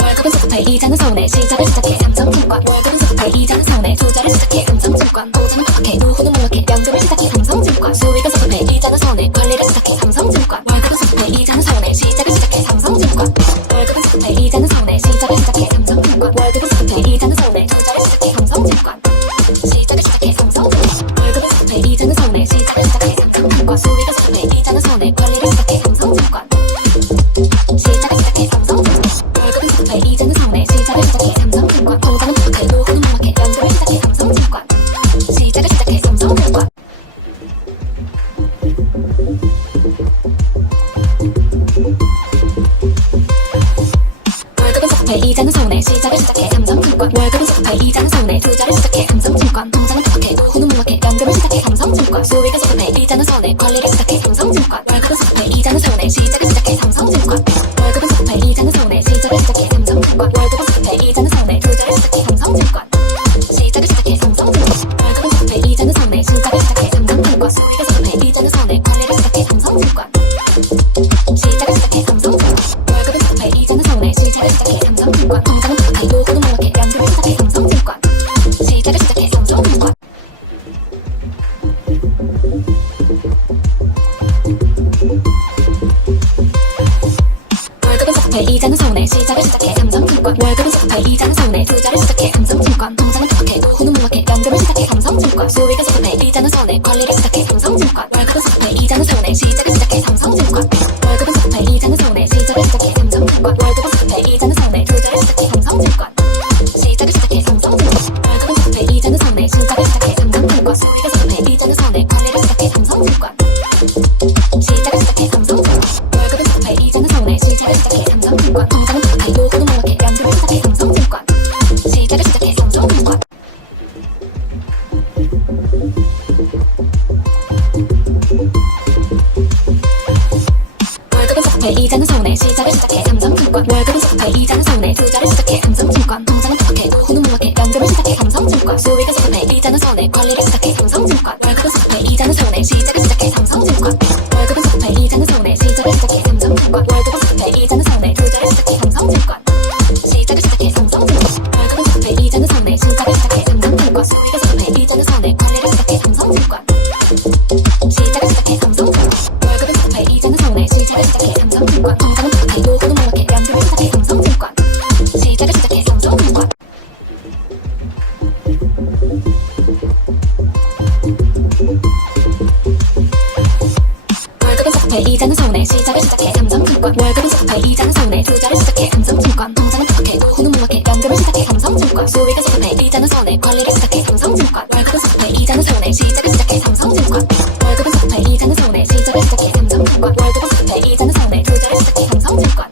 월급은 섭섭해 이자는 서운해 시작을 시작해 삼성증권 월급은 섭섭해 이자는 서운해 투자를 시작해 삼성증권 공장은 팍팍해 노후는 묵묵해 연금을 시작해 삼성증권 수익은 섭섭해 이자는 서운해 관리를 시작해 삼성증권 월급은 섭섭해 이자는 서운해 시작을 시작해 삼성증권 월급은 섭섭해 이자는 서운해 시작을 시작해 삼성증권 월급은 섭섭해 이자는 서운해 투자를 시작해 삼성증권 시작을 시작해 삼성증권 월급은 섭섭해 이자는 서운해 시작을 시작해 삼성증권 수익은 섭섭해 이자는 서운해 관리를 시작해 삼성증권 시작을 시작해 삼성증권 월급은 섭섭해 이자는 서운해 시작을 시작해 삼성증권 공장은 팍팍해 노후는 묵묵해 연금을 시작해 삼성증권 시작을 시작해 삼성증권 월급은 섭섭해 이자는 서운해 시작을 시작해 삼성증권 월급은 섭섭해 이자는 서운해 투자를 시작해 삼성증권 공장은 팍팍해 노후는 묵묵해 연금을 시작해 삼성증권 수익은 섭섭해 이자는 서운해 관리를 시작해 삼성증권 월급은 섭섭해 이자는 서운해 시작을 시작해 삼성증권 월급은 섭섭해 이자는 서운해 시작을 시작해 삼성증권 월급은 섭섭해 이자는 서운해 투자를 시작해 삼성증권 시작을 시작해 삼성증권 월급은 섭섭해 이자는 서운해 시작을 시작해 삼성증권 수익은 섭섭해 이자는 서운해 관리를 시작해 삼성증권 시작을 시작해 삼성증권 월급은 섭섭해 이자는 서운해 시작을 시작해 삼성증권 공장은 팍팍해 노후는 묵묵해 연금을 시작해 삼성증권 시작을 시작해 삼성증권 월급은 섭섭해 이자는 서운해 시작을 시작해 삼성증권 월급은 섭섭해 이자는 서운해 투자를 시작해 삼성증권 공장은 팍팍해 노후는 묵묵해 연금을 시작해 삼성증권 수익은 섭섭해 이자는 서운해 관리를 시작해 삼성증권 월급은 섭섭해 이자는 서운해 시작을 시작해 삼성증권 월급은 섭섭해 이자는 서운해 시작을 시작해 삼성증권 월급은 섭섭해 이자는 서운해 투자를 시작해 삼성증권 시작을 시작해 삼성증권 월급은 섭섭해 이자는 서운해 시작을 시작해 삼성증권 수익은 섭섭해 이자는 서운해 관리를 시작해 삼성증권 시작을 시작해 삼성증권 월급은 섭섭해 이자는 서운해 시작을 시작해 삼성증권 공장은 팍팍해 노후는 묵묵해 연금을 시작해 삼성증권 시작을 시작해 삼성증권 월급은 섭섭해 이자는 서운해 시작을 시작해 삼성증권 공장은 팍팍해 노후는 묵묵해 연금을 시작해 삼성증권 시작을 시작해 삼성증권 월급은 섭섭해 이자는 서운해 시작을 시작해 삼성증권 공장은 팍팍해 노후는 묵묵해 연금을 시작해 삼성증권 시작을 시작해 삼성증권 월급은 섭섭해 이자는 서운해 시작을 시작해 삼성증권 월급은 섭섭해 이자는 서운해 투자를 시작해 삼성증권 공장은 팍팍해 노후는 묵묵해 연금을 시작해 삼성증권 수익은 섭섭해 이자는 서운해 관리를 시작해 삼성증권 월급은 섭섭해 이자는 서운해 시작을 시작해 삼성증권 월급은 섭섭해 이자는 서운해 시작을 시작해 삼성증권 월급은 섭섭해 이자는 서운해 투자를 시작해 삼성증권 시작을 시작해 삼성증권 월급은 섭섭해 이자는 서운해 시작을 시작해 삼성증권 수익은 섭섭해 이자는 서운해 관리를 시작해 삼성증권 시작을 시작해 삼성증권 월급은 섭섭해 이자는 서운해 시작을 시작해 삼성증권 공장은 팍팍해 노후는 묵묵해 연금을 시작해 삼성증권 시작을 시작해 삼성증권 섭섭해 이자는 서운해 시작을 시작해 삼성증권 월급은 섭섭해 이자는 서운해 투자를 시작해 삼성증권 통장은 팍팍해 노후는 무막해 연금을 시작해 삼성증권 수익은 섭섭해 이자는 서운해 관리를 시작해 삼성증권 월급은 섭섭해 이자는 서운해 시작을 시작해 삼성증권 월급은 섭섭해 이자는 서운해 시작을 시작해 삼성증권 월급은 섭섭해 이자는 서운해 투자를 시작해 삼성증권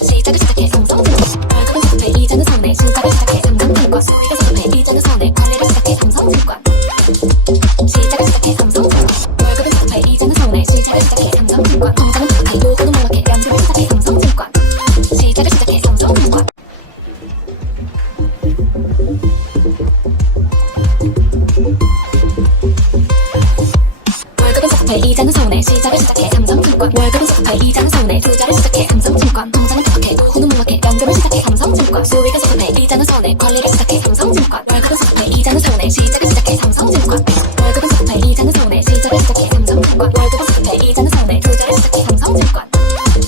시작을 시작해 삼성증권 월급은 섭섭해 이자는 서운해 시작을 시작해 삼성증권 수익은 섭섭해 이자는 서운해 관리를 시작해 삼성증권 시작을 시작해 삼성증권 월급은 섭섭해 이자는 서운해 시작을 시작해 삼성증권 통장은 팍팍해 노후는 무막해 연금을 시작해 삼성증권 시작을 시작해 삼성증권 월급은 섭섭해 이자는 서운해 시작을 시작해 삼성증권 월급은 섭섭해 이자는 서운해 투자를 시작해 삼성증권 통장은 팍팍해 노후는 무막해 연금을 시작해 삼성증권 수익은 섭섭해 이자는 서운해 관리를 시작해 삼성증권 월급은 섭섭해 이자는 서운해 시작을 시작해 삼성증권 월급은 섭섭해 이자는 서운해 시작을 시작해 삼성증권 월급은 섭섭해 이자는 서운해 투자를 시작해 삼성증권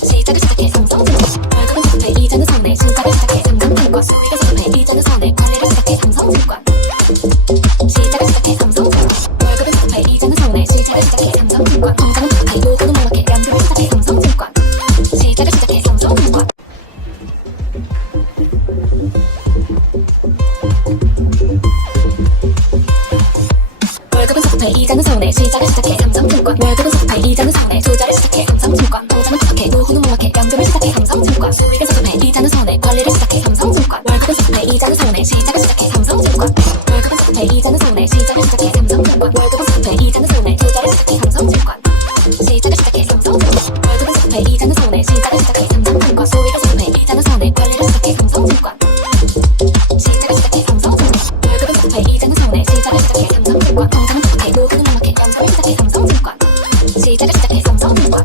시작을 시작해 삼성증권 월급은 섭섭해 이자는 서운해 시작을 시작해 삼성증권 수익은 섭섭해 이자는 서운해 관리를 시작해 삼성증권 시작을 시작해 삼성증권 월급은 섭섭해 이자는 서운해 시작을 시작해 삼성증권 통장은 팍팍해 노후는 무막해 연금을 시작해 삼성증권 시작을 시작해 삼성증권 월급은 섭섭해 이자는 서운해 시작을 시작해 삼성증권 월급은 섭섭해 이자는 서운해 투자를 시작해 삼성증권 통장은 팍팍해 노후는 무막해 연금을 시작해 삼성증권 수익은 섭섭해 이자는 서운해 관리를 시작해 삼성증권 월급은 섭섭해 이자는 서운해 시작을 시작해 삼성증권 월급은 섭섭해 이자는 서운해 시작을 시작해 삼성증권 월급은 섭섭해 이자는 서운해 투자를 시작해 삼성증권 시작을 시작해 삼성증권 월급은 섭섭해 이자는 서운해 시작을 시작해 삼성증권 수익은 섭섭해 이자는 서운해 관리를 시작해 삼성증권 시작을 시작해 삼성증권 월급은 섭섭해 이자는 서운해 시작을 시작해 삼성증권 통장은 팍팍해 노후는 무막해 연금을 시작해 삼성증권 시작을 시작해 삼성증권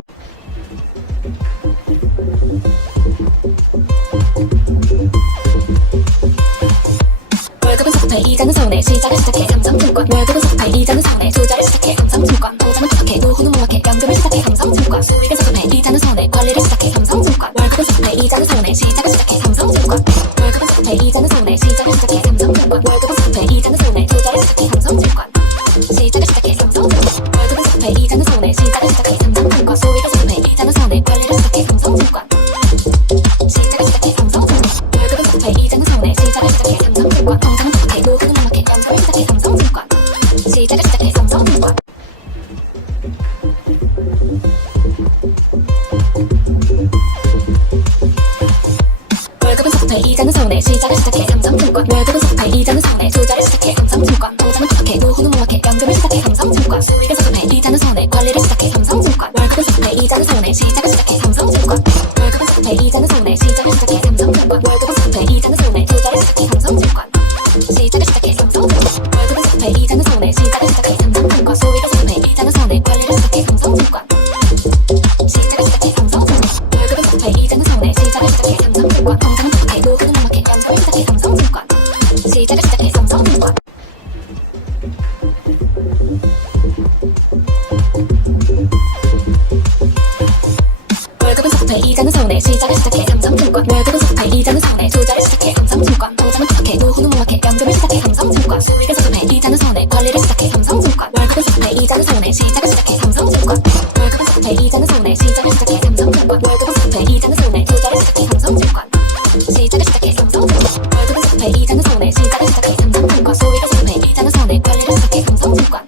월급은 섭섭해 이자는 서운해 시작을 시작해 삼성증권 월급은 섭섭해 이자는 서운해 투자를 시작해 삼성증권 통장은 팍팍해 노후는 무막해 연금을 시작해 삼성증권 수익은 섭섭해 이자는 서운해 관리를 시작해 삼성증권 월급은 섭섭해 이자는 서운해 시작을 시작해 삼성증권 월급은 섭섭해 이자는 서운해 시작을 시작해 삼성증권 월급은 섭섭해 이자는 서운해 투자를 시작해 삼성증권 시작을 시작해 삼성증권 월급은 섭섭해 이자는 서운해 시작을 시작해 삼성증권 수익은 섭섭해 이자는 서운해 관리를 시작해 삼성증권 시작을 시작해 삼성증권 월급은 섭섭해 이자는 서운해 시작을 시작해 삼성증권 통장은 팍팍해 노후는 무막해 연금을 시작해 삼성증권 시작을 시작해 삼성증권 월급은 섭섭해 이자는 서운해 시작을 시작해 삼성증권 월급은 섭섭해 이자는 서운해 투자를 시작해 삼성증권 통장은 팍팍해 노후는 무막해 연금을 시작해 삼성증권 수익은 섭섭해 이자는 서운해 관리를 시작해 삼성증권 월급은 섭섭해 이자는 서운해 시작을 시작해 삼성증권 월급은 섭섭해 이자는 서운해 시작을 시작해 삼성증권 월급은 섭섭해 이자는 서운해 투자를 시작해 삼성증권 시작을 시작해 삼성증권 월급은 섭섭해 이자는 서운해 시작을 시작해 삼성증권 수익은 섭섭해 이자는 서운해 관리를 시작해 삼성증권 시작을 시작해 삼성증권 월급은 섭섭해 이자는 서운해 시작을 시작해 삼성증권 통장은 팍팍해 노후는 무막해 연금을 시작해 삼성증권 시작을 시작해 삼성증권 월급은 섭섭해 이자는 서운해 시작을 시작해 삼성증권 월급은 섭섭해 이자는 서운해 투자를 시작해 삼성증권 통장은 팍팍해 노후는 무막해 연금을 시작해 삼성증권 수익은 섭섭해 이자는 서운해 관리를 시작해 삼성증권 월급은 섭섭해 이자는 서운해 시작을 시작해 삼성증권 월급은 섭섭해 이자는 서운해 시작을 시작해 삼성증권 월급은 섭섭해 이자는 서운해 투자를 시작해 삼성증권 시작을 시작해 삼성증권 월급은 섭섭해 이자는 서운해 시작을 시작해 삼성증권 수익은 섭섭해 이자는 서운해 관리를 시작해 삼성증권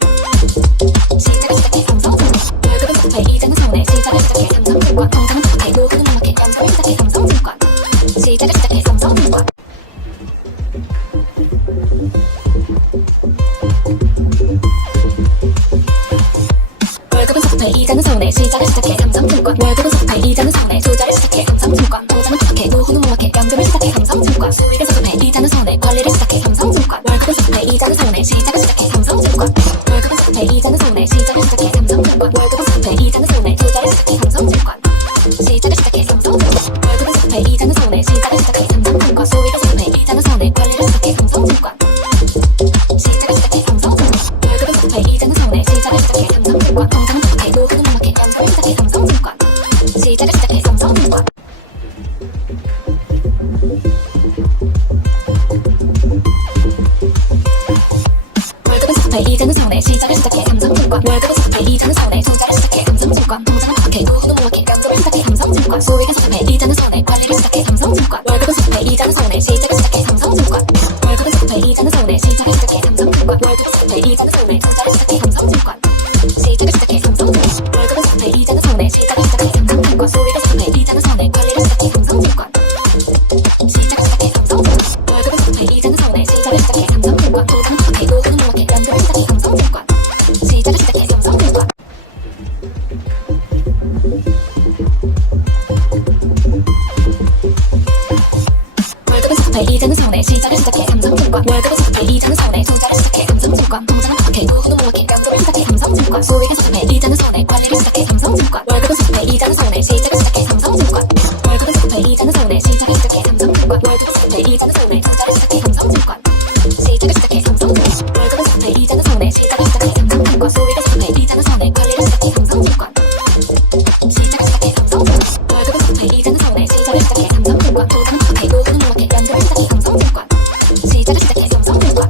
시작을 시작해 삼성증권 월급은 섭섭해 이자는 서운해 시작을 시작해 삼성증권 통장은 팍팍해 노후는 무막해 연금을 시작해 삼성증권 시작을 시작해 삼성증권 월급은 섭섭해 이자는 서운해 시작을 시작해 삼성증권 월급은 섭섭해 이자는 서운해 투자를 시작해 삼성증권 통장은 팍팍해 노후는 무막해 연금을 시작해 삼성증권 수익은 섭섭해 이자는 서운해 관리를 시작해 삼성증권 월급은 섭섭해 이자는 서운해 시작을 시작해 삼성증권 월급은 섭섭해 이자는 서운해 시작을 시작해 삼성증권 월급은 섭섭해 이자는 서운해 투자를 시작해 삼성증권 시작을 시작해 삼성증권 월급은 섭섭해 이자는 서운해 시작을 시작해 삼성증권 수익은 섭섭해 이자는 서운해 관리를 시작해 삼성증권 시작을 시작해 삼성증권 월급은 섭섭해 이자는 서운해 시작을 시작해 삼성증권 통장은 팍팍해 노후는 무막해 연금을 시작해 삼성증권 시작을 시작해 삼성증권 월급은 섭섭해 이자는 서운해 시작을 시작해 삼성증권 월급은 섭섭해 이자는 서운해 투자를 시작해 삼성증권 이자는 서운해 시작을 시작해 삼성증권 월급은 수습해 이자는 서운해 투자를 시작해 삼성증권 통장은 팍팍해 노후는 몽확해 연금을 시작해 삼성증권 소액은 수습해 이자는 서운해 관리를 시작해 삼성증권 월급은 수습해 이자는 서운해 시작을 시작해 삼성증권 월급은 수습해 이자는 서운해 시작을 시작해 삼성증권 월급은 수습해 이자는 서운해 투자를 시작해 삼성증권 시작을 시작해 삼성증권 월급은 수습해 이자는 서운해 시작을 시작해 삼성증권 소액은 수습해 이자는 서운해 관리를 시작해 삼성증권 시작을 시작해 삼성증권 월급은 수습해 이자는 서운해 시작을 시작해 삼성증권 통장은 팍팍해 노후는 몽확해 연금을 시작해 삼성증권 시작을 시작해 삼성증권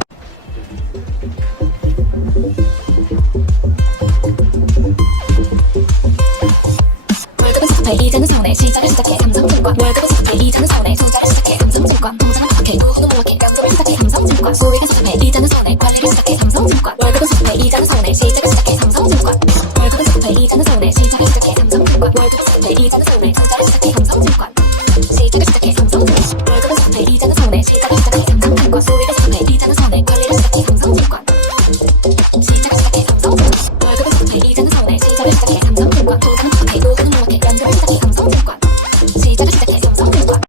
월급은 수습해 이자는 서운해 시작을 시작해 삼성증권 월급은 수습해 이자는 서운해 투자를 시작해 삼성증권 통장은 팍팍해 노후는 몽확해 연금을 시작해 삼성증권 소액은 수습해 이자는 서운해 관리를 시작해 삼성증권 월급은 수습해 이자는 서운해 시작을 시작해 삼성증권 월급은 수습해 이자는 서운해 시작을 시작해 삼성증권 월급은 수습해 이자는 서운해 투자를 시작해 삼성증권 시작을 시작해 삼성증권 월급은 수습해 이자는 서운해 시작을 시작해 삼성증권 소액은 수습해 이자는 서운해 관리를 시작해 삼성증권 시작을 시작해 삼성증권 월급은 수습해 이자는 서운해 시작을 시작해 삼성증권 통장은 팍팍해 노후는 몽확해 연금을 시작해 삼성증권 시작을 시작해 삼성증권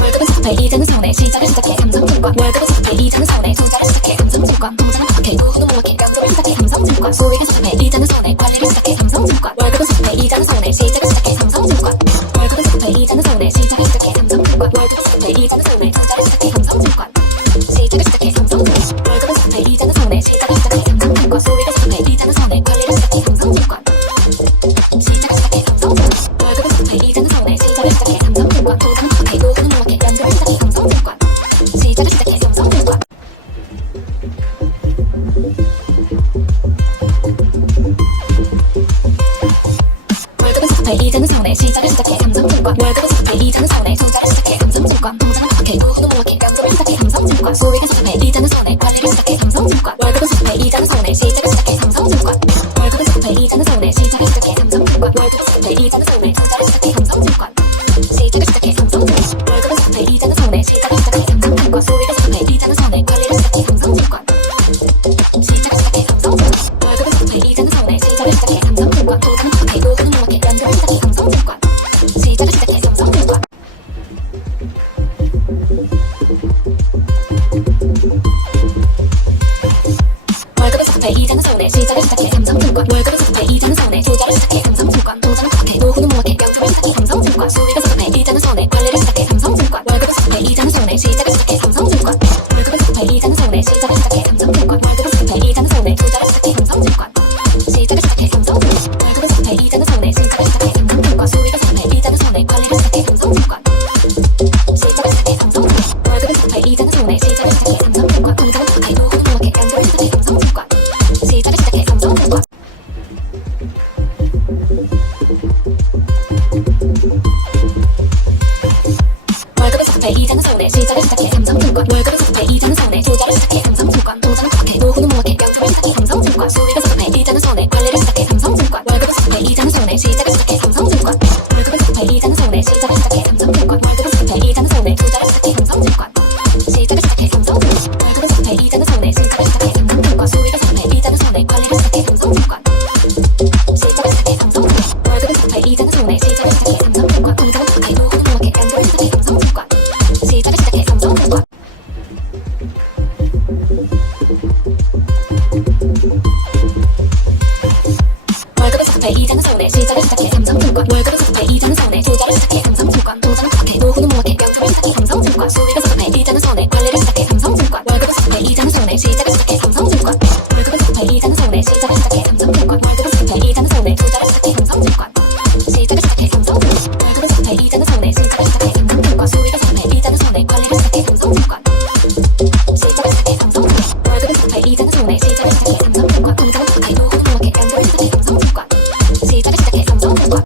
월급은 수습해 이자는 서운해 시작을 시작해 삼성증권 월급은 수습해 이자는 서운해 투자를 시작해 삼성증권 통장은 팍팍해 노후는 몽확해 연금을 시작해 삼성증권 소액은 수습해 이자는 서운해 관리를 시작해 삼성증권 월급은 수습해 이자는 서운해 시작을 시작해 삼성증권 월급은 수습해 이자는 서운해 시작을 시작해 삼성증권 월급은 수습해 이자는 서운해 투자를 시작해 삼성증권 시작을 시작해 삼성증권 월급은 수습해 이자는 서운해 시작을 시작해 삼성증권 소액은 수습해 이자는 서운해 관리를 시작해 삼성증권 시작을 시작해 삼성증권 월급은 수습해 이자는 서운해 시작을 시작해 삼성증권 통장은 팍팍해 노후는 몽확해 연금을 시작해 삼성증권 시작을 시작해 삼성증권 월급은 수습해 이자는 서운해 시작을 시작해 삼성증권 월급은 수습해 이자는 서운해 투자를 시작해 삼성증권 통장은 팍팍해 노후는 몽확해 연금을 시작해 삼성증권 소액은 수습해 이자는 서운해 관리를 시작해 삼성증권 월급은 수습해 이자는 서운해 시작을 시작해 삼성증권 월급은 수습해 이자는 서운해 시작을 시작해 삼성증권 월급은 수습해 이자는 서운해 투자를 시작해 삼성증권 시작을 시작해 삼성증권 월급은 수습해 이자는 서운해 시작을 시작해 삼성증권 소액은 수습해 이자는 서운해 관리를 시작해 삼성증권 시작을 시작해 삼성증권 월급은 수습해 이자는 서운해 시작을 시작해 삼성증권 통장은 팍팍해 노후는 몽확해 연금을 시작해 삼성증권 시작을 시작해 삼성증권 월급은 수습해 이자는 서운해 시작을 시작해 삼성증권 월급은 수습해 이자는 서운해 투자를 시작해 삼성증권 통장은 팍팍해 노후는 몽확해 연금을 시작해 삼성증권 소액은 수습해 이자는 서운해 관리를 시작해 삼성증권 월급은 수습해 이자는 서운해 시작을 시작해 삼성증권 월급은 수습해 이자는 서운해 시작을 시작해 삼성증권 월급은 수습해 이자는 서운해 투자를 시작해 삼성증권 시작을 시작해 삼성증권 월급은 수습해 이자는 서운해 시작을 시작해 삼성증권 소액은 수습해 이자는 서운해 관리를 시작해 삼성증권 시작을 시작해 삼성증권 월급은 수습해 이자는 서운해 시작을 시작해 삼성증권 통장은 팍팍해 노후는 몽확해 연금을 시작해 삼성증권 시작을 시작해 삼성증권 월급은 수습해 이자는 서운해 시작을 시작해 삼성증권 월급은 수습해 이자는 서운해 투자를 시작해 삼성증권 통장은 팍팍해 노후는 몽확해 연금을 시작해 삼성증권 소액은 수습해 이자는 서운해 관리를 시작해 삼성증권 월급은 수습해 이자는 서운해 시작을 시작해 삼성증권 월급은 수습해 이자는 서운해 시작을 시작해 삼성증권 월급은 수습해 이자는 서운해 투자를 시작해 삼성증권 시작을 시작해 삼성증권 월급은 수습해 이자는 서운해 시작을 시작해 삼성증권 소액은 수습해 이자는 서운해 관리를 시작해 삼성증권 시작을 시작해 삼성증권 월급은 수습해 이자는 서운해 시작을 시작해 삼성증권 통장은 팍팍해 노후는 몽확해 연금을 시작해 삼성증권 시작을 시작해 삼성증권 월급은 수습해 이자는 서운해 시작을 시작해 삼성증권 월급은 수습해 이자는 서운해 투자를 시작해 삼성증권 통장은 팍팍해 노후는 몽확해 연금을 시작해 삼성증권 소액은 수습해 이자는 서운해 관리를 시작해 삼성증권 월급은 수습해 이자는 서운해 시작을 시작해 삼성증권 월급은 수습해 이자는 서운해 시작을 시작해 삼성증권 월급은 수습해 이자는 서운해 투자를 시작해 삼성증권 시작을 시작해 삼성증권 월급은 수습해 이자는 서운해 시작을 시작해 삼성증권 소액은 수습해 이자는 서운해 관리를 시작해 삼성증권 시작을 시작해 삼성증권 월급은 수습해 이자는 서운해 시작을 시작해 삼성증권 통장은 팍팍해 노후는 몽확해 연금을 시작해 삼성증권 시작을 시작해 삼성증권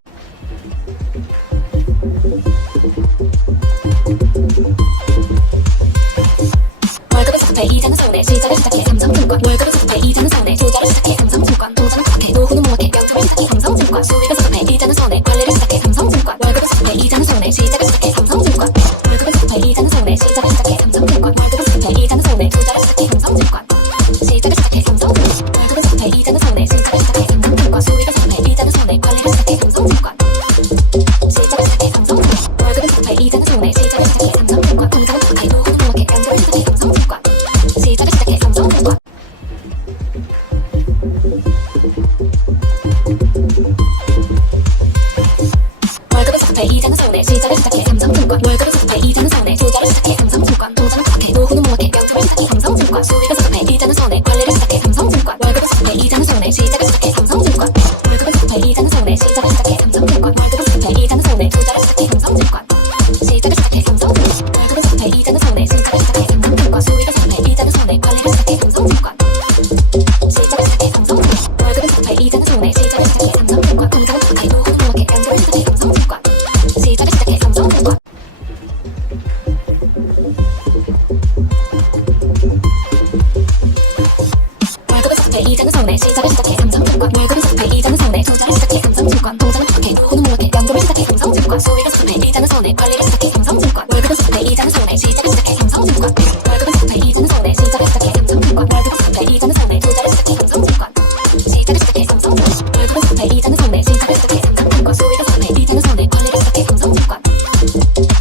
월급은 수습해 이자는 서운해 시작을 시작해 삼성증권 월급은 수습해 이자는 서운해 투자를 시작해 삼성증권 통장은 팍팍해 노후는 몽확해 연금을 시작해 삼성증권 소액은 수습해 이자는 서운해 관리를 시작해 삼성증권 월급은 수습해 이자는 서운해 시작을 시작해 삼성증권 월급은 수습해 이자는 서운해 시작을 시작해 삼성증권 월급은 수습해 이자는 서운해 투자를 시작해 삼성증권 시작을 시작해 삼성증권 월급은 수습해 이자는 서운해 시작을 시작해 삼성증권 소액은 수습해 이자는 서운해 관리를 시작해 무궁하게 연금을 시작해 삼성증권 수익을 수급해 이자는 손해 관리를 시작해 삼성증권 월급을 수급해 이자는 손해 시작을 시작해 삼성증권 월급을 수급해 이자는 손해 시작을 시작해 삼성증권 월급을 수급해 이자는 손해 투자를 시작해 삼성증권 시작을 시작해 삼성증권 월급을 수급해 이자는 손해 시작을 시작해 삼성증권 수익을 수급해 이자는 손해 관리를 시작해 삼성증권 시작을 시작해 삼성증권 월급을 수급해 이자는 손해 시작을 시작해 삼성증권 통장을 수급해 무궁하게 연금을 시작해 삼성증권 시작을 시작해 삼성증권 월급을 수급해 이자는 손해 시작을 시작해 삼성증권 월급을 수급해 이자는 손해 투자를 시작해 삼성증권 통장을 수급해 무궁하게 연금을 시작해 삼성증권 수익을 수급해 이자는 손해 관리를 시작해 삼성증권 월급을 수급해 이자는 손해 시작을 시작해 삼성증권 월급을 수급해 이자는 손해 시작을 시작해 삼성증권 월급을 수급해 이자는 손해 투자를 시작해 삼성증권 시작을 시작해 삼성증권 월급을 수급해 이자는 손해 시작을 시작해 삼성증권 수익을 수급해 이자는 손해 관리를 시작해 삼성증권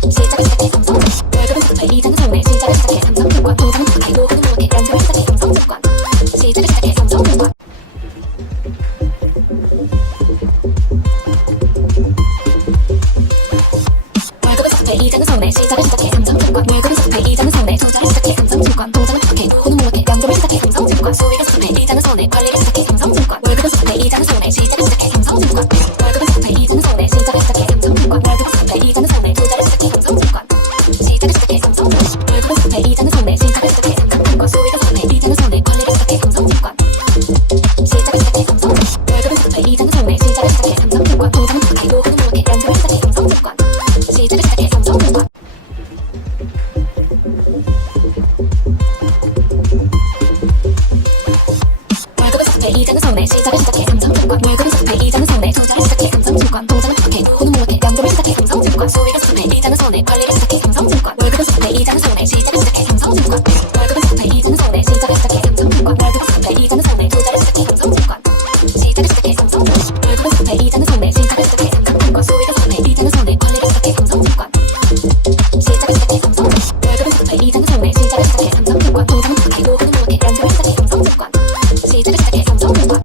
시작을 시작해 삼성증권 월급을 수급해 이자는 손해 시작을 시작해 삼성증권 통장을 수급해 무궁하게 연금을 시작해 삼성증권 시작을 시작해 삼성증권 월급을 수급해 이자는 손해 시작을 시작해 삼성증권 월급을 수급해 이자는 손해 투자를 시작해 삼성증권 통장을 수급해 무궁하게 연금을 시작해 삼성증권 수익을 수급해 이자는 손해 관리를 시작해 삼성증권 월급을 수급해 이자는 손해 시작을 시작해 삼성증권 월급을 수급해 이자는 손해 시작을 시작해 삼성증권 월급을 수급해 이자는 손해 투자를 시작해 삼성증권 시작을 시작해 삼성증권 월급을 수급해 이자는 손해 시작을 시작해 삼성증권 수익을 수급해 이자는 손해 관리를 시작해 삼성증권 시작을 시작해 삼성증권 월급을 수급해 이자는 손해 시작을 시작해 삼성증권 통장을 수급해 무궁하게 연금을 시작해 삼성증권 시작을 시작해 삼성증권 월급을 수급해 이자는 손해 시작을 시작해 삼성증권 월급을 수급해 이자는 손해 투자를 시작해 삼성증권 통장을 수급해 무궁하게 연금을 시작해 삼성증권 수익을 수급해 이자는 손해 관리를 시작해 삼성증권 월급을 수급해 이자는 손해 시작을 시작해 삼성증권 월급을 수급해 이자는 손해 시작을 시작해 삼성증권 월급을 수급해 이자는 손해 투자를 시작해 삼성증권 시작을 시작해 삼성증권 월급을 수급해 이자는 손해 시작을 시작해 삼성증권 수익을 수급해 이자는 손해 관리를 시작해 삼성증권 시작을 시작해 삼성증권 월급을 수급해 이자는 손해 시작을 시작해 삼성증권 통장을 수급해 무궁하게 연금을 시작해 삼성증권 시작을 시작해 삼성증권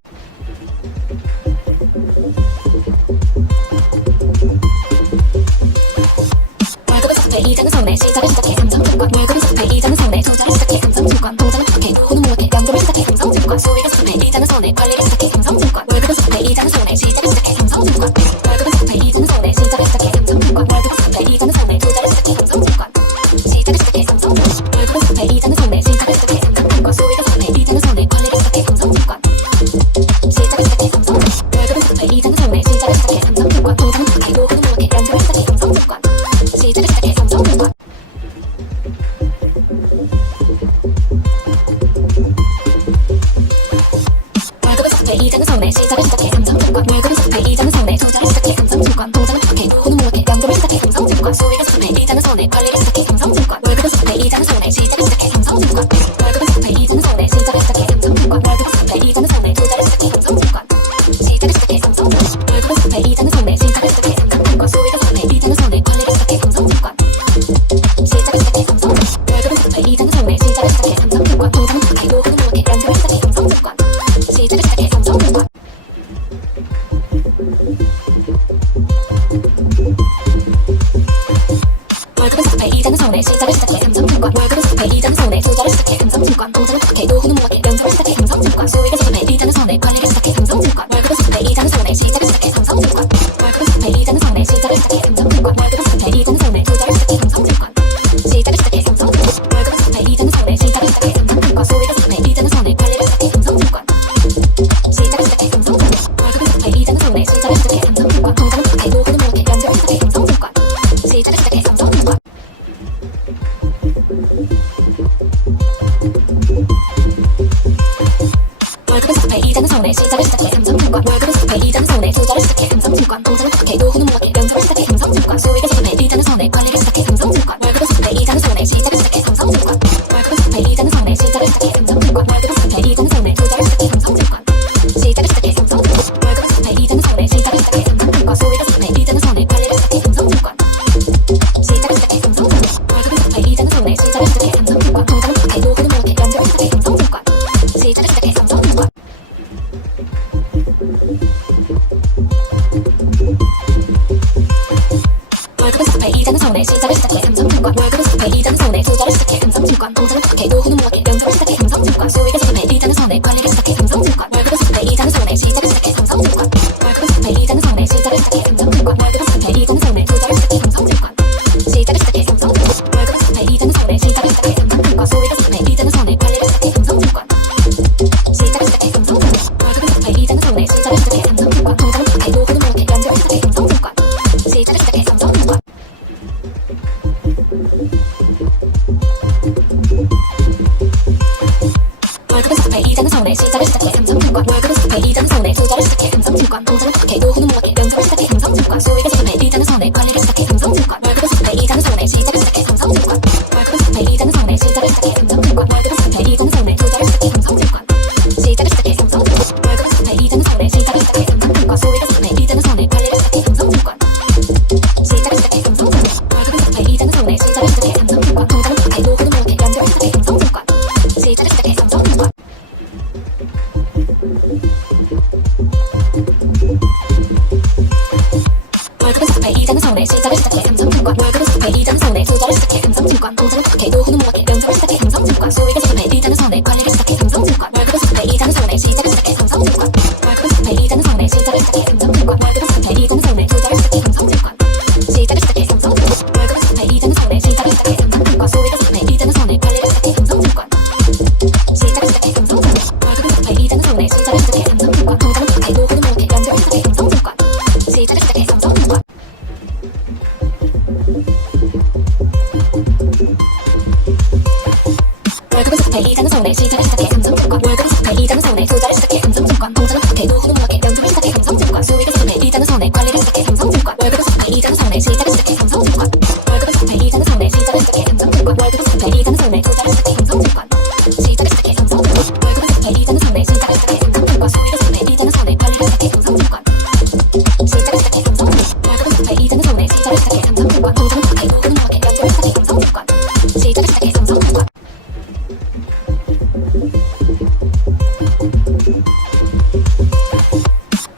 월급을 수급해 이자는 손해 시작을 시작해 삼성증권 월급을 수급해 이자는 손해 투자를 시작해 삼성증권 통장을 수급해 무궁하게 연금을 시작해 삼성증권 수익을 수급해 이자는 손해 관리를 시작해 삼성증권 월급을 수급해 이자는 손해 시작을 시작해 삼성증권 월급을 수급해 이자는 손해 시작을 시작해 삼성증권 월급을 수급해 이자는 손해 투자를 시작해 삼성증권 시작을 시작해 삼성증권 월급을 수급해 이자는 손해 시작을 시작해 삼성증권 수익을 수급해 이자는 손해 관리를 시작해 삼성증권 시작을 시작해 삼성증권 월급을 수급해 이자는 손해 시작을 시작해 삼성증권 통장을 수급해 무궁하게 연금을 시작해 삼성증권 시작을 시작해 삼성증권 월급을 수급해 이자는 손해 시작을 시작해 삼성증권 월급을 수급해 이자는 손해 투자를 시작해 삼성증권 통장을 수급해 무궁하게 연금을 시작해 삼성증권 수익을 수급해 이자는 손해 관리를 시작해 삼성증권 월급을 수급해 이자는 손해 시작을 시작해 삼성증권 월급을 수급해 이자는 손해 시작을 시작해 삼성증권 월급을 수급해 이자는 손해 투자를 시작해 삼성증권 시작을 시작해 삼성증권 월급을 수급해 이자는 손해 시작을 시작해 삼성증권 수익을 수급해 이자는 손해 관리를 시작해 삼성증권 시작을 시작해 삼성증권 월급을 수급해 이자는 손해 시작을 시작해 삼성증권 통장을 수급해 무궁하게 연금을 시작해 삼성증권 시작을 시작해 삼성증권 월급을 수급해 이자는 손해 시작을 시작해 삼성증권 월급을 수급해 이자는 손해 투자를 시작해 삼성증권 통장을 수급해 무궁하게 연금을 시작해 삼성증권 수익을 수급해 이자는 손해 관리를 시작해 삼성증권 월급을 수급해 이자는 손해 시작을 시작해 삼성증권 월급을 수급해 이자는 손해 시작을 시작해 삼성증권 월급을 수급해 이자는 손해 투자를 시작해 삼성증권 시작을 시작해 삼성증권 월급을 수급해 이자는 손해 시작을 시작해 삼성증권 수익을 수급해 이자는 손해 관리를 시작해 삼성증권 시작을 시작해 삼성증권 월급을 수급해 이자는 손해 시작을 시작해 삼성증권 통장을 수급해 무궁하게 연금을 시작해 삼성증권 시작을 시작해 삼성증권 월급을 수급해 이자는 손해 시작을 시작해 삼성증권 월급을 수급해 이자는 손해 투자를 시작해 삼성증권 통장을 수급해 무궁하게 연금을 시작해 삼성증권 수익을 수급해 이자는 손해 관리를 시작해 삼성증권 월급을 수급해 이자는 손해 시작을 시작해 삼성증권 월급을 수급해 이자는 손해 시작을 시작해 삼성증권 월급을 수급해 이자는 손해 투자를 시작해 삼성증권 시작을 시작해 삼성증권 월급을 수급해 이자는 손해 시작을 시작해 삼성증권 수익을 수급해 이자는 손해 관리를 시작해 삼성증권 시작을 시작해 삼성증권 월급을 수급해 이자는 손해 시작을 시작해 삼성증권 통장을 팍팍해 노후는 무겁게 명성을 시작해 삼성증권 소액의 세금에 이자는 손해 관리를 시작해 삼성증권 월급은 수급에 이자는 손해 시작을 시작해 삼성증권 월급은 수급에 이자는 손해 시작을 시작해 삼성증권 월급은 수급에 이공손해 투자를 시작해 삼성증권 시작을 시작해 삼성증권 월급은 수급에 이자는 손해 시작을 시작해 삼성증권 소액의 세금에 이자는 손해 관리를 시작해 삼성증권 시작을 시작해 삼성증권 월급은 수급에 이자는 손해 시작을 시작해 삼성증권 통장은 팍팍해 노후는 무겁게 연결을 시작해 삼성증권 시작을 시작해 삼성증권 월급은 수급에 이자는 손해 시작을 시작해 삼성증권 월급은 수급에 이자는 손해 투자를 시작해 삼성증권 통장은 팍팍해 노후는 무겁게 연결을 시작해 삼성증권 소액의 세금에 이자는 손해 관리를 시작해 삼성증권 월급은 수급에 이자는 손해 시작을 시작해 삼성증권 월급은 수급에 이자는 손해 시작을 시작해 삼성증권 월급은 수급에 이공손해 투자를 시작해 삼성증권 시작을 시작해 삼성증권 월급은 수급에 이자는 손해 시작을 시작해 삼성증권 소액의 세금에 이자는 손해 관리를 시작해 삼성증권 시작을 시작해 삼성증권 월급은 수급에 이자는 손해 시작을 시작해 삼성증권 통장은 팍팍해 노후는 무겁게 연결을 시작해 삼성증권 시작을 시작해 삼성증권 월급은 수급에 이자는 손해 시작을 시작해 삼성증권 월급은 수급에 이자는 손해 투자를 시작해 삼성증권 통장은 팍팍해 노후는 무겁게 연결을 시작해 삼성증권 소액의 세금에 이자는 손해 관리를 시작해 삼성증권 월급은 수급에 이자는 손해 시작을 시작해 삼성증권 월급은 수급에 이자는 손해 시작을 시작해 삼성증권 월급은 수급에 이공손해 투자를 시작해 삼성증권 시작을 시작해 삼성증권 월급은 수급에 이자는 손해 시작을 시작해 삼성증권 소액의 세금에 이자는 손해 관리를 시작해 삼성증권 시작을 시작해 삼성증권 월급은 수급에 이자는 손해 시작을 시작해 삼성증권 통장은 팍팍해 노후는 무겁게 연결을 시작해 삼성증권 시작을 시작해 삼성증권 월급은 수급에 이자는 손해 시작을 시작해 삼성증권 월급은 수급에 이자는 손해 투자를 시작해 삼성증권 통장은 팍팍해 노후는 무겁게 연결을 시작해 삼성증권 소액의 세금에 이자는 손해 관리를 시작해 삼성증권 월급은 수급에 이자는 손해 시작을 시작해 삼성증권 월급은 수급에 이자는 손해 시작을 시작해 삼성증권 월급은 수급에 이자는 손해 투자를 시작해 삼성증권 시작을 시작해 삼성증권 월급은 수급에 이자는 손해 시작을 시작해 삼성증권 소액의 세금에 이자는 손해 관리를 시작해 삼성증권 시작을 시작해 삼성증권 월급은 수급에 이자는 손해 시작을 시작해 삼성증권 통장은 팍팍해 노후는 무겁게 연결을 시작해 삼성증권 시작을 시작해 삼성증권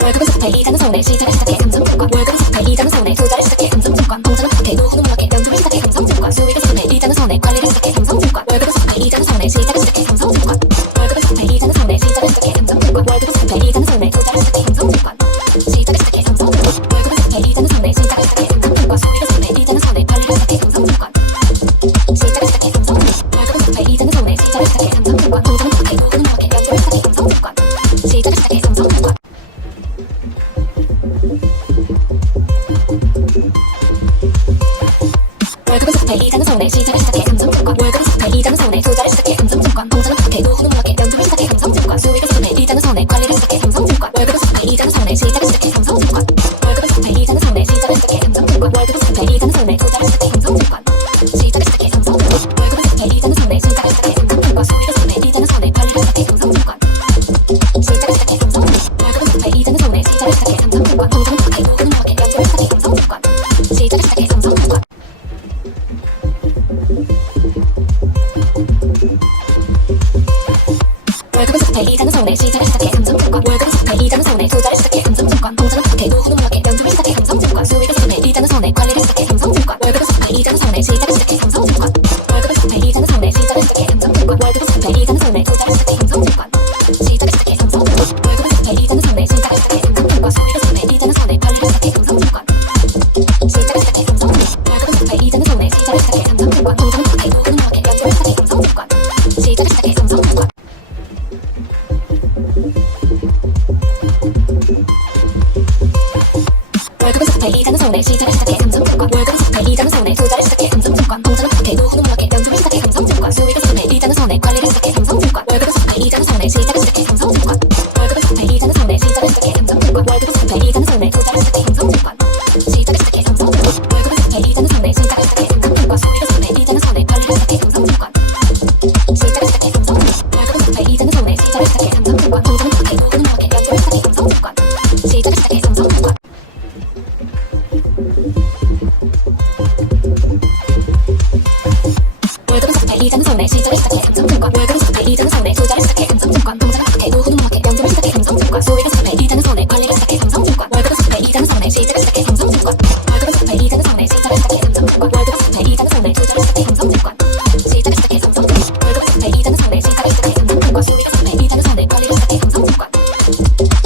월급은 수급에 이자는 손해 시작을 시작해 삼성증권 월급은 수급에 이자는 손해 투자를 시작해 삼성증권 통장은 팍팍해 노후는 무겁게 연결을 시작해 삼성증권 소액의 세금에 이자는 손해 관리를 시작해 삼성증권 월급은 수급에 이자는 손해 시작을 시작해 삼성증권 월급은 수급에 이자는 손해 시작을 시작해 삼성증권 월급은 수급에 이자는 손해 투자를 시작해 삼성증권 시작을 시작해 삼성증권 월급은 수급에 이자는 손해 시작을 시작해 삼성증권 소액의 세금에 이자는 손해 관리를 시작해 삼성증권 시작을 시작해 삼성증권 월급은 수급에 이자는 손해 시작을 시작해 삼성증권 통장은 팍팍해 노후는 무겁게 연결을 시작해 삼성증권 시작을 시작해 삼성증권 월급은 수급에 이자는 손해 시작을 시작해 삼성증권 월급은 수급에 이자는 손해 투자를 시작해 삼성증권 통장은 팍팍해 노후는 무겁게 연결을 시작해 삼성증권 소액의 세금에 이자는 손해 관리를 시작해 삼성증권 월급은 수급에 이자는 손해 시작을 시작해 삼성증권 월급은 수급에 이자는 손해 시작을 시작해 삼성증권 월급은 수급에 이자는 손해 투자를 시작해 삼성증권 시작을 시작해 삼성증권 월급은 수급에 이자는 손해 시작을 시작해 삼성증권 소액의 세금에 이자는 손해 관리를 시작해 삼성증권 시작을 시작해 삼성증권 월급은 수급에 이자는 손해 시작을 시작해 삼성증권 통장은 팍팍해 노후는 무겁게 연결을 시작해 삼성증권 시작을 시작해 삼성증권 월급은 수급에 이자는 손해 시작을 시작해 삼성증권 월급은 수급에 이자는 손해 투자를 시작해 삼성증권 통장은 팍팍해 노후는 무겁게 연결을 시작해 삼성증권 소액의 세금에 이자는 손해 관리를 시작해 삼성증권 월급은 수급에 이자는 손해 시작을 시작해 삼성증권 월급은 수급에 이자는 손해 시작을 시작해 삼성증권 월급은 수급에 이자는 손해 투자를 시작해 삼성증권 시작을 시작해 삼성증권 월급은 수급에 이자는 손해 시작을 시작해 삼성증권 소액의 세금에 이자는 손해 관리를 시작해 삼성증권 시작을 시작해 삼성증권 월급은 수급에 이자는 손해 시작을 시작해 삼성증권 통장은 팍팍해 노후는 무겁게 연결을 시작해 삼성증권 시작을 시작해 삼성증권 월급은 수급에 이자는 손해 시작을 시작해 삼성증권 월급은 수급에 이자는 손해 투자를 시작해 삼성증권 통장은 팍팍해 노후는 무겁게 연결을 시작해 삼성증권 소액의 세금에 이자는 손해 관리를 시작해 삼성증권 섭섭해 이자는 서운해 시작을 시작해 삼성증권 수익은 섭섭해 이자는 서운해 관리를 시작해 삼성증권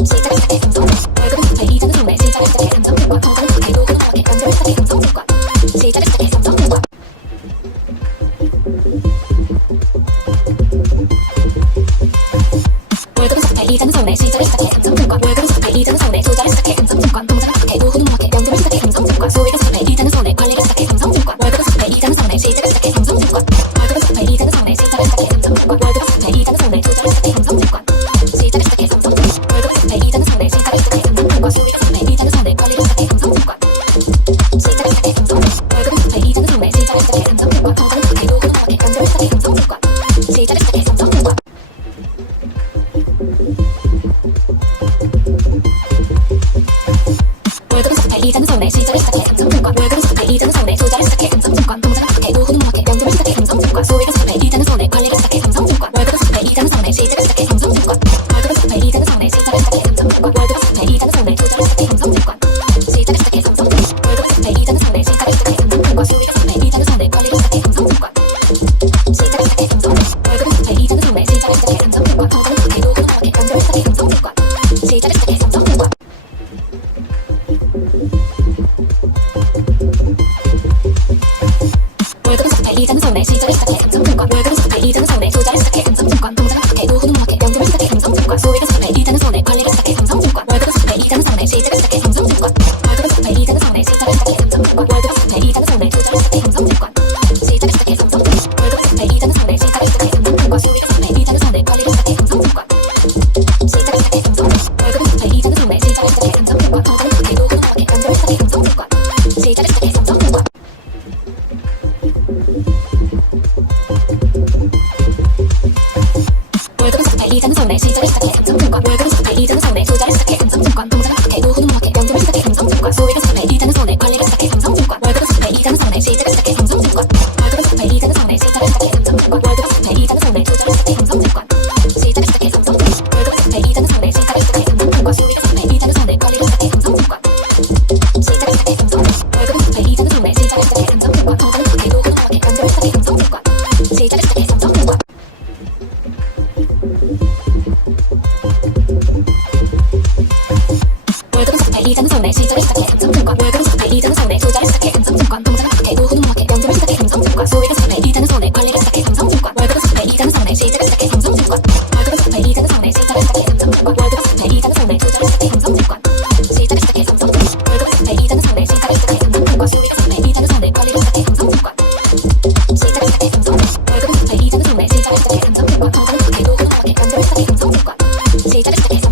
시작을 시작해 삼성증권 월급은 섭섭해 이자는 서운해 시작을 시작해 삼성증권 통장은 섭섭해 노후는 험하게 연금을 시작해 삼성증권 시작을 시작해 삼성증권 월급은 섭섭해 이자는 서운해 시작을 시작해 삼성증권 월급은 섭섭해 이자는 서운해 투자를 시작해 삼성증권 통장은 섭섭해 노후는 험하게 연금을 시작해 삼성증권 수익은 섭섭해 이자는 서운해 관리를 시작해 삼성증권 월급은 섭섭해 이자는 서운해 시작을 시작해 삼성증권 월급은 섭섭해 이자는 서운해 시작을 시작해 삼성증권 월급은 섭섭해 이자는 서운해 투자를 시작해 삼성증권 시작을 시작해 삼성증권 월급은 섭섭해 이자는 서운해 시작을 시작해 삼성증권 수익은 섭섭해 이자는 서운해 관리를 시작해 삼성증권 시작을 시작해 삼성증권 월급은 섭섭해 이자는 서운해 시작을 시작해 삼성증권 통장은 섭섭해 노후는 험하게 연금을 시작해 삼성증권 시작을 시작해 삼성증권 월급은 섭섭해 이자는 서운해 시작을 시작해 삼성증권 월급은 섭섭해 이자는 서운해 투자를 시작해 삼성증권 통장은 섭섭해 노후는 험하게 연금을 시작해 삼성증권 수익은 섭섭해 이자는 서운해 관리를 시작해 삼성증권 월급은 섭섭해 이자는 서운해 시작을 시작해 삼성증권 월급은 섭섭해 이자는 서운해 시작을 시작해 삼성증권 월급은 섭섭해 이자는 서운해 투자를 시작해 삼성증권 시작을 시작해 삼성증권 월급은 섭섭해 이자는 서운해 시작을 시작해 삼성증권 수익은 섭섭해 이자는 서운해 관리를 시작해 삼성증권 시작을 시작해 삼성증권 월급은 섭섭해 이자는 서운해 시작을 시작해 삼성증권 통장은 섭섭해 노후는 험하게 연금을 시작해 삼성증권 시작을 시작해 삼성증권 월급은 섭섭해 이자는 서운해 시작을 시작해 삼성증권 월급은 섭섭해 이자는 서운해 투자를 시작해 삼성증권 통장은 섭섭해 노후는 험하게 연금을 시작해 삼성증권 수익은 섭섭해 이자는 서운해 관리를 시작해 삼성증권 월급은 섭섭해 이자는 서운해 시작을 시작해 삼성증권 월급은 섭섭해 이자는 서운해 시작을 시작해 삼성증권 월급은 섭섭해 이자는 서운해 투자를 시작해 삼성증권 시작을 시작해 삼성증권 월급은 섭섭해 이자는 서운해 시작을 시작해 삼성증권 수익은 섭섭해 이자는 서운해 관리를 시작해 삼성증권 시작을 시작해 삼성증권 월급은 섭섭해 이자는 서운해 시작을 시작해 삼성증권 통장은 섭섭해 노후는 험하게 연금을 시작해 삼성증권 시작을 시작해 삼성증권 월급은 섭섭해 이자는 서운해 시작을 시작해 삼성증권 월급은 섭섭해 이자는 서운해 투자를 시작해 삼성증권 통장은 섭섭해 노후는 험하게 연금을 시작해 삼성증권 수익은 섭섭해 이자는 서운해 관리를 시작해 삼성증권 월급은 섭섭해 이자는 서운해 시작을 시작해 삼성증권 월급은 섭섭해 이자는 서운해 시작을 시작해 삼성증권 월급은 섭섭해 이자는 서운해 투자를 시작해 삼성증권 시작을 시작해 삼성증권 월급은 섭섭해 이자는 서운해 시작을 시작해 삼성증권 수익은 섭섭해 이자는 서운해 관리를 시작해 삼성증권 시작을 시작해 삼성증권 월급은 섭섭해 이자는 서운해 시작을 시작해 삼성증권 통장은 섭섭해 노후는 험하게 연금을 시작해 삼성증권 시작을 시작해 삼성증권 월급은 섭섭해 이자는 서운해 시작을 시작해 삼성증권 월급은 섭섭해 이자는 서운해 투자를 시작해 삼성증권 통장은 섭섭해 노후는 험하게 연금을 시작해 삼성증권 수익은 섭섭해 이자는 서운해 관리를 시작해 삼성증권 월급은 섭섭해 이자는 서운해 시작을 시작해 삼성증권 월급은 섭섭해 이자는 서운해 시작을 시작해 삼성증권 월급은 섭섭해 이자는 서운해 투자를 시작해 삼성증권 시작을 시작해 삼성증권 월급은 섭섭해 이자는 서운해 시작을 시작해 삼성증권 수익은 섭섭해 이자는 서운해 관리를 시작해 삼성증권 시작을 시작해 삼성증권 월급은 섭섭해 이자는 서운해 시작을 시작해 삼성증권 통장은 섭섭해 노후는 험하게 연금을 시작해 삼성증권 시작을 시작해